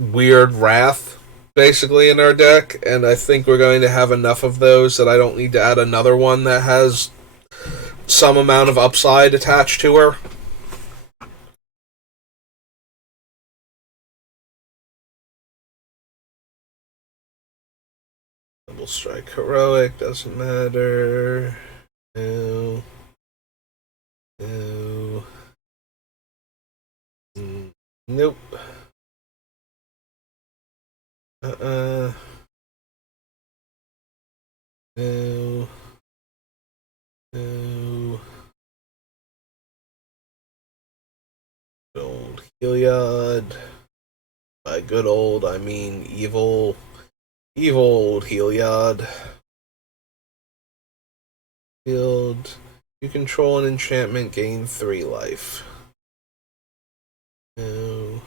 weird wrath, basically, in our deck, and I think we're going to have enough of those that I don't need to add another one that has some amount of upside attached to her. Double strike heroic, doesn't matter. No. No. Nope. No. No. Old Heliod. By good old, I mean evil. Evil old Heliod. Field. You control an enchantment, gain 3 life. No.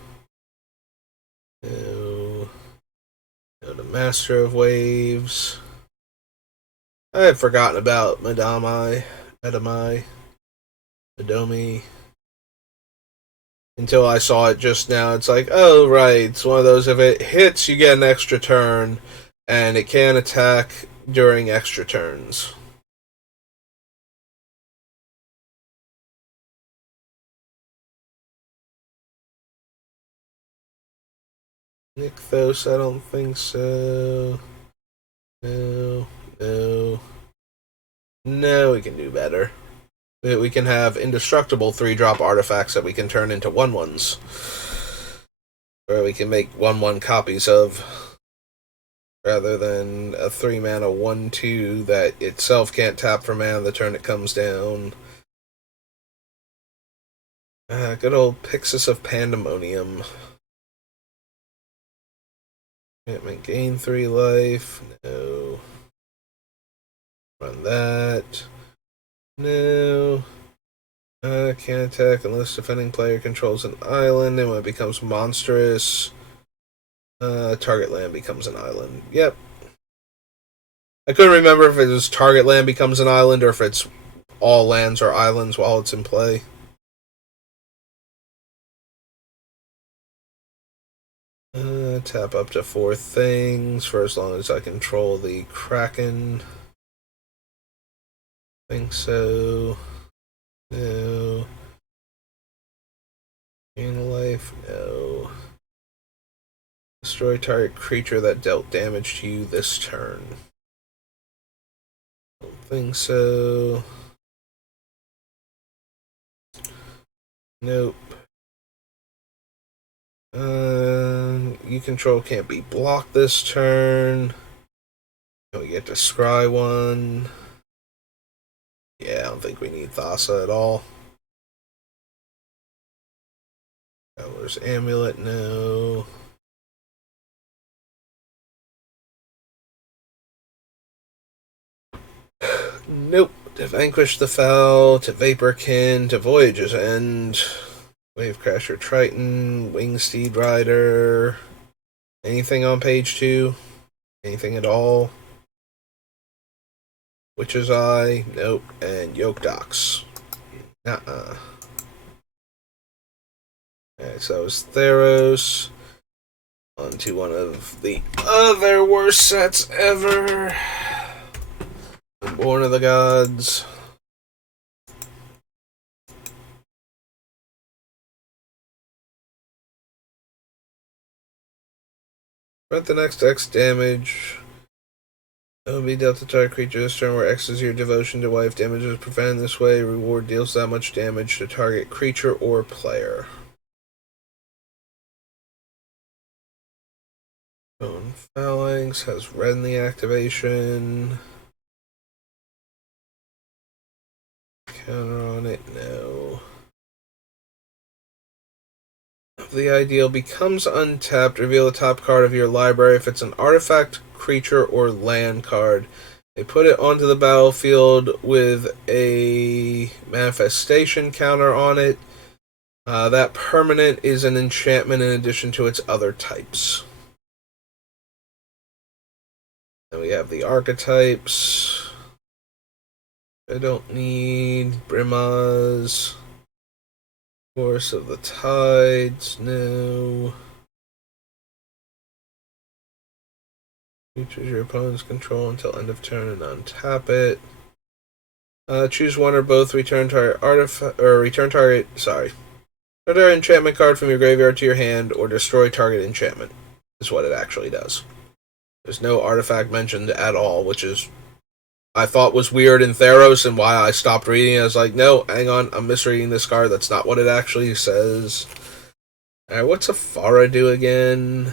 No. No, the Master of Waves. I had forgotten about Madami. Madomi. Until I saw it just now. It's like, oh, right. It's one of those, if it hits, you get an extra turn, and it can attack during extra turns. Nykthos, I don't think so. No. No. No, we can do better. We can have indestructible 3-drop artifacts that we can turn into 1/1s. Or we can make 1/1 copies of. Rather than a 3-mana 1/2 that itself can't tap for mana the turn it comes down. Good old Pixis of Pandemonium. Gain 3 life. No. Run that. No. Can't attack unless defending player controls an island, and when it becomes monstrous, target land becomes an island. Yep. I couldn't remember if it was target land becomes an island or if it's all lands or islands while it's in play. Tap up to 4 things for as long as I control the Kraken. Think so. No. Gain life? No. Destroy target creature that dealt damage to you this turn. Don't think so. Nope. You control can't be blocked this turn. We get to scry 1. Yeah, I don't think we need Thassa at all. Traveler's Amulet, no. Nope. To Vanquish the Foul, to Vaporkin, to Voyage's End, Wavecrasher Triton, Wingsteed Rider. Anything on page 2? Anything at all? Witcher's Eye, nope. And Yoke Docks. Nuh-uh. Alright, so that was Theros. On to one of the other worst sets ever. Born of the Gods. Grant the next X damage. It will be dealt to target creature this turn where X is your devotion to wife. Damage is prevented this way. Reward deals that much damage to target creature or player. Bone Phalanx has red in the activation. Counter on it, no. If the ideal becomes untapped, reveal the top card of your library. If it's an artifact, creature, or land card, they put it onto the battlefield with a manifestation counter on it. That permanent is an enchantment in addition to its other types. Then we have the archetypes. I don't need Brimaz. Force of the Tides, no. Features your opponent's control until end of turn and untap it. Choose one or both return target artifact, or return target, sorry. Return target enchantment card from your graveyard to your hand, or destroy target enchantment, is what it actually does. There's no artifact mentioned at all, which is I thought was weird in Theros and why I stopped reading it. I was like, no, hang on, I'm misreading this card. That's not what it actually says. Alright, what's a Farah do again?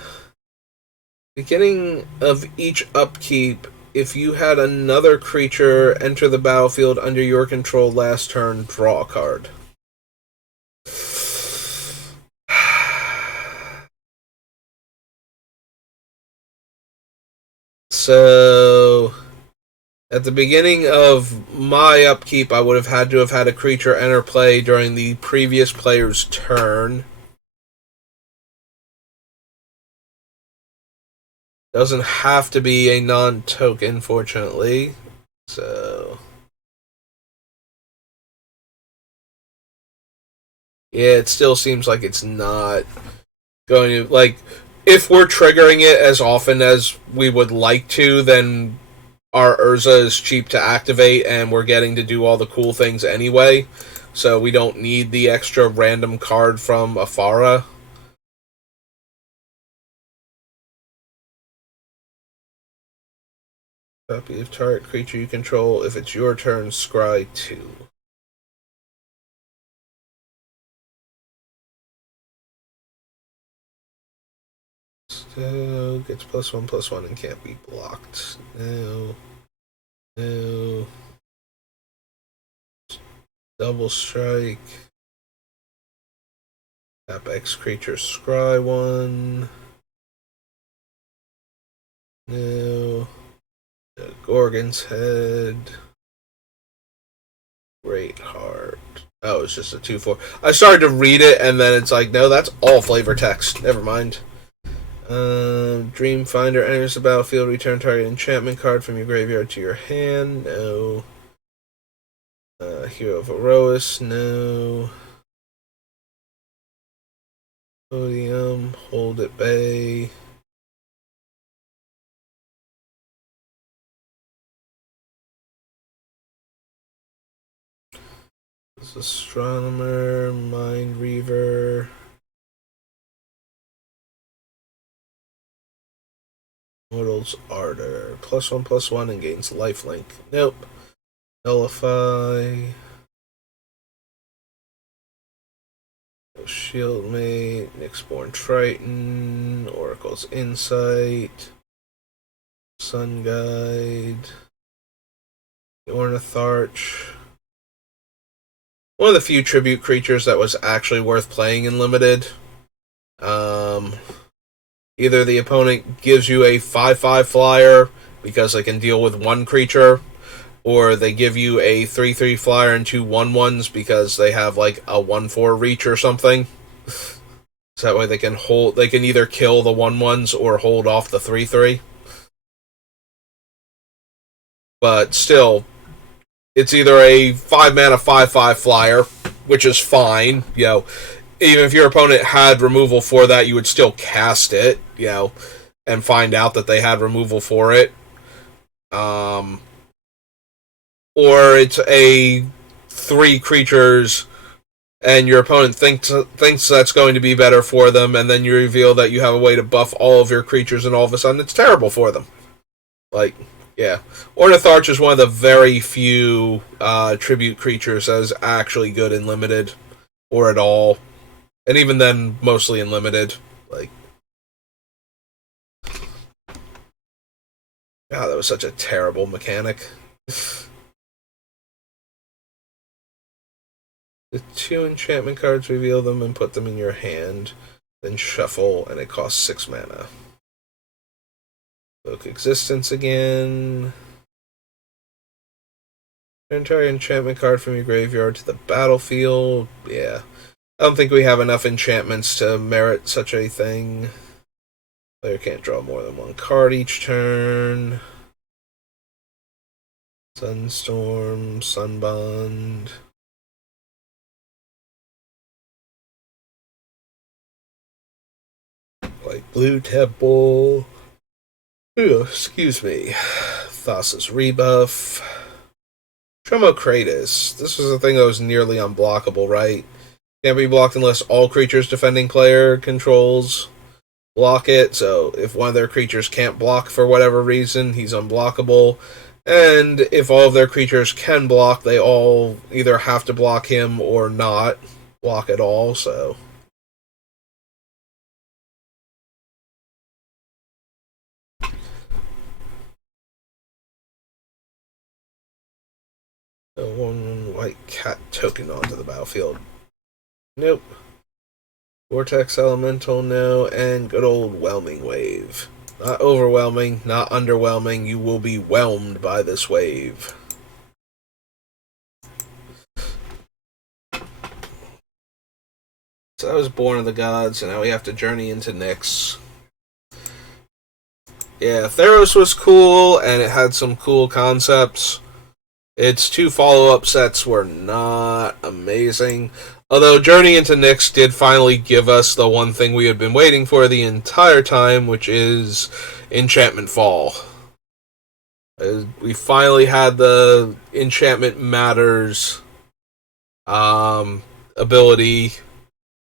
Beginning of each upkeep, if you had another creature enter the battlefield under your control last turn, draw a card. So, at the beginning of my upkeep, I would have had to have had a creature enter play during the previous player's turn. Doesn't have to be a non-token, fortunately. So, yeah, it still seems like it's not going to, like, if we're triggering it as often as we would like to, then our Urza is cheap to activate and we're getting to do all the cool things anyway. So we don't need the extra random card from Afara. Copy of target creature you control. If it's your turn, scry 2. So gets +1/+1 and can't be blocked. No. No. Double strike. Tap X creature, scry 1. No. Gorgon's Head. Great Heart. Oh, it's just a 2/4. I started to read it and then it's like, no, that's all flavor text. Never mind. Dreamfinder enters the battlefield. Return target enchantment card from your graveyard to your hand. No. Hero of Erois. No. Podium. Hold at bay. This is Astronomer. Mind Reaver. Mortal's Ardor. +1/+1 and gains lifelink. Nope. Nullify. Shieldmate. Nyxborn Triton. Oracle's Insight. Sun Guide. Ornitharch. one of the few tribute creatures that was actually worth playing in limited. Um, Either the opponent gives you a 5/5 flyer because they can deal with one creature, or they give you a 3/3 flyer and two 1/1s because they have like a 1/4 reach or something. So that way they can hold. They can either kill the 1/1s or hold off the 3/3. But still, it's either a 5-mana 5/5 flyer, which is fine. Even if your opponent had removal for that, you would still cast it. And find out that they had removal for it. Or it's a 3 creatures, and your opponent thinks that's going to be better for them, and then you reveal that you have a way to buff all of your creatures, and all of a sudden it's terrible for them. Yeah. Ornitharch is one of the very few tribute creatures that is actually good in limited, or at all. And even then, mostly in limited. God, that was such a terrible mechanic. The 2 enchantment cards, reveal them and put them in your hand. Then shuffle, and it costs 6 mana. Evoke Existence again. Entire enchantment card from your graveyard to the battlefield. Yeah. I don't think we have enough enchantments to merit such a thing. Player can't draw more than 1 card each turn. Sunstorm, Sunbond. Blue Temple. Ooh, excuse me. Thassa's Rebuff. Tremokratus. This was a thing that was nearly unblockable, right? Can't be blocked unless all creatures defending player controls block it. So if one of their creatures can't block for whatever reason, he's unblockable. And if all of their creatures can block, they all either have to block him or not block at all. So one white cat token onto the battlefield. Nope. Vortex Elemental, no. And good old Whelming Wave. Not overwhelming, not underwhelming. You will be whelmed by this wave. So that was Born of the Gods, and now we have to journey into Nyx. Yeah, Theros was cool, and it had some cool concepts. Its 2 follow-up sets were not amazing. Although Journey into Nyx did finally give us the one thing we had been waiting for the entire time, which is Enchantment Fall. We finally had the Enchantment Matters ability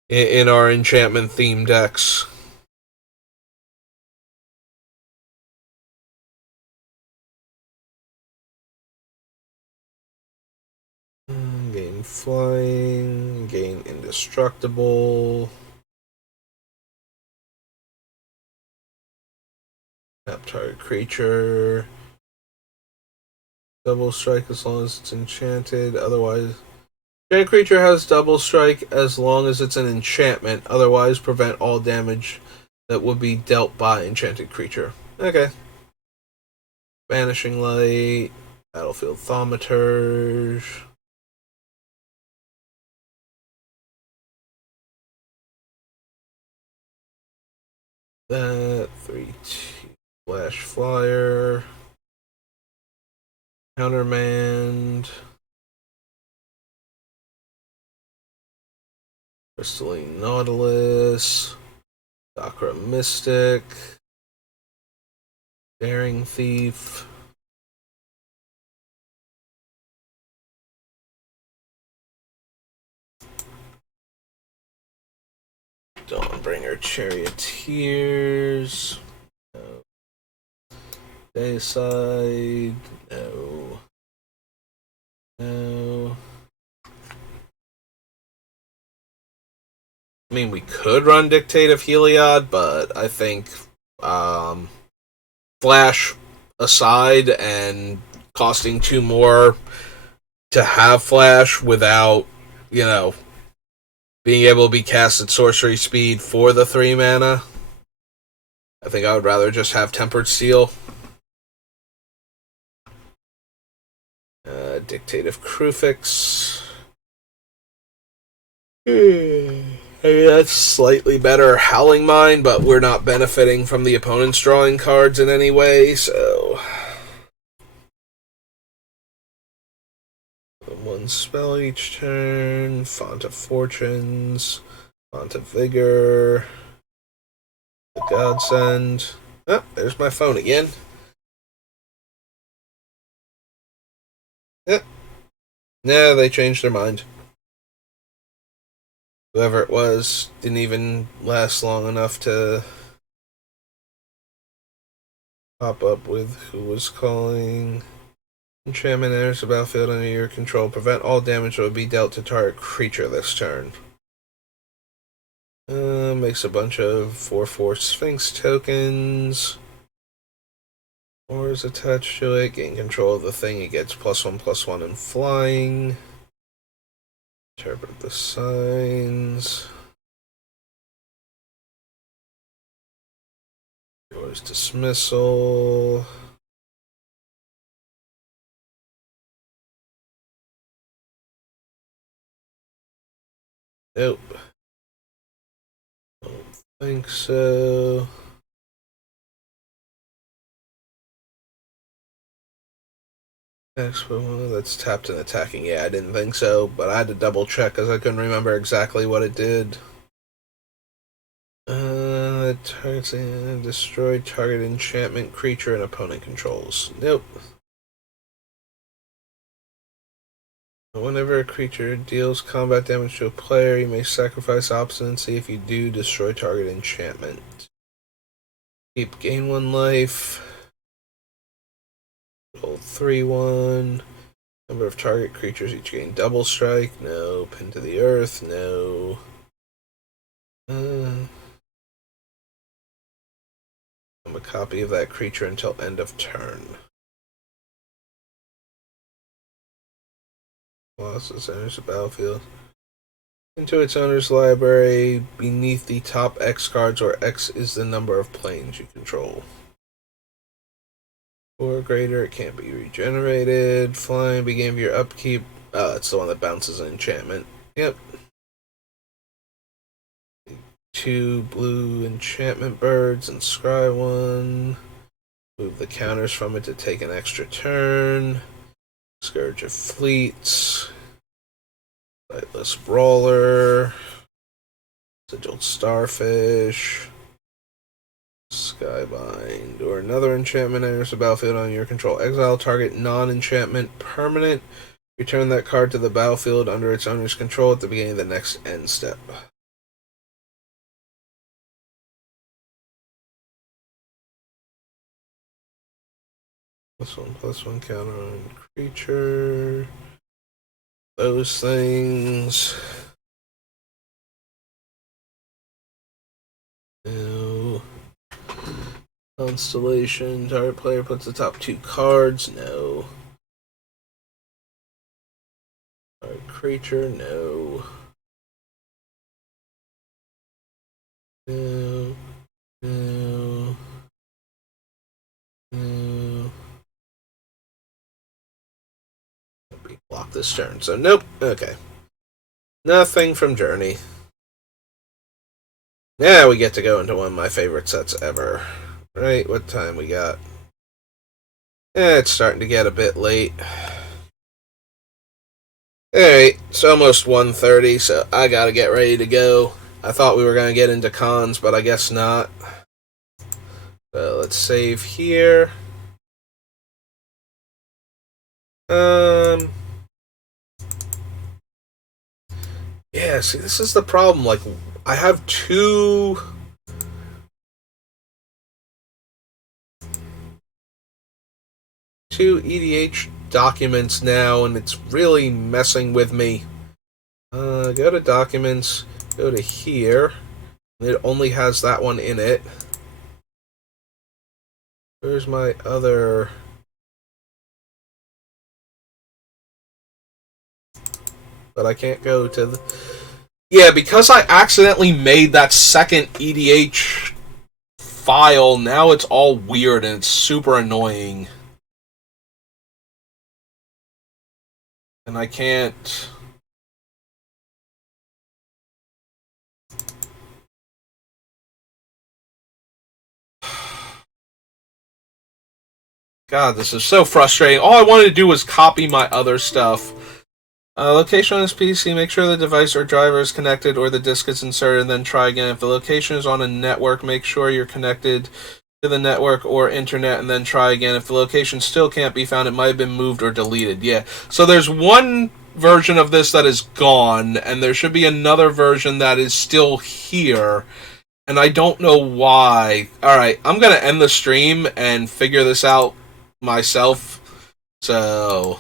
in our enchantment theme decks. Gain flying, gain indestructible. Tap target creature. Double strike as long as it's enchanted. Otherwise, enchanted creature has double strike as long as it's an enchantment. Otherwise, prevent all damage that would be dealt by enchanted creature. Okay. Vanishing Light. Battlefield Thaumaturge. That 3/2 Flash Flyer. Countermand. Crystalline Nautilus. Chakra Mystic. Daring Thief. Dawnbringer Charioteers. No. Dayside. No. No. I mean, we could run Dictate of Heliod, but I think Flash aside and costing 2 more to have Flash without being able to be cast at sorcery speed for the 3 mana. I think I would rather just have Tempered Steel. Dictative Crufix. I mean, that's slightly better Howling Mine, but we're not benefiting from the opponent's drawing cards in any way, so... One spell each turn, Font of Fortunes, Font of Vigor, the Godsend. Oh, there's my phone again. Yep. Nah, they changed their mind. Whoever it was didn't even last long enough to pop up with who was calling. Enchantment enters the battlefield under your control. Prevent all damage that would be dealt to target creature this turn. Makes a bunch of 4/4 Sphinx tokens. Or is attached to it. Gain control of the thing. It gets +1/+1 in flying. Interpret the signs. Yours dismissal. Nope. Don't think so. Expo, that's tapped and attacking. Yeah, I didn't think so, but I had to double check because I couldn't remember exactly what it did. Destroy target enchantment creature and opponent controls. Nope. Whenever a creature deals combat damage to a player, you may sacrifice obstinacy. If you do, destroy target enchantment. Keep gain 1 life. Roll 3/1. Number of target creatures each gain double strike. No. Pin to the earth. No. A copy of that creature until end of turn. Colossus enters the battlefield. Into its owner's library, beneath the top X cards, where X is the number of planes you control. 4 or greater, it can't be regenerated. Flying, beginning of your upkeep. Oh, it's the one that bounces an enchantment. Yep. 2 blue enchantment birds and scry 1. Move the counters from it to take an extra turn. Scourge of Fleets. Sightless Brawler. Sigiled Starfish. Skybind. Or another enchantment enters the battlefield on your control. Exile target non-enchantment permanent. Return that card to the battlefield under its owner's control at the beginning of the next end step. +1/+1 counter on creature. Those things. No. Constellation. Target player puts the top 2 cards. No. Target creature. No. No. No. No. Block this turn. So nope. Okay. Nothing from Journey. Now we get to go into one of my favorite sets ever. Right, what time we got? It's starting to get a bit late. Alright, it's almost 1:30, so I gotta get ready to go. I thought we were gonna get into cons, but I guess not. So let's save here. Yeah, see, this is the problem. Like, I have two EDH documents now, and it's really messing with me. Go to documents, go to here. It only has that one in it. Where's my other... but I can't go to the... Yeah, because I accidentally made that second EDH file, now it's all weird and it's super annoying. And I can't... God, this is so frustrating. All I wanted to do was copy my other stuff. Location on this PC, make sure the device or driver is connected or the disk is inserted, and then try again. If the location is on a network, make sure you're connected to the network or internet, and then try again. If the location still can't be found, it might have been moved or deleted. Yeah, so there's one version of this that is gone, and there should be another version that is still here, and I don't know why. Alright, I'm gonna end the stream and figure this out myself. So...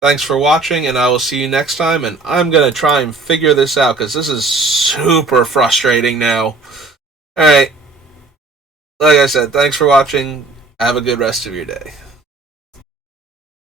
thanks for watching, and I will see you next time, and I'm going to try and figure this out, because this is super frustrating now. Alright, like I said, thanks for watching. Have a good rest of your day.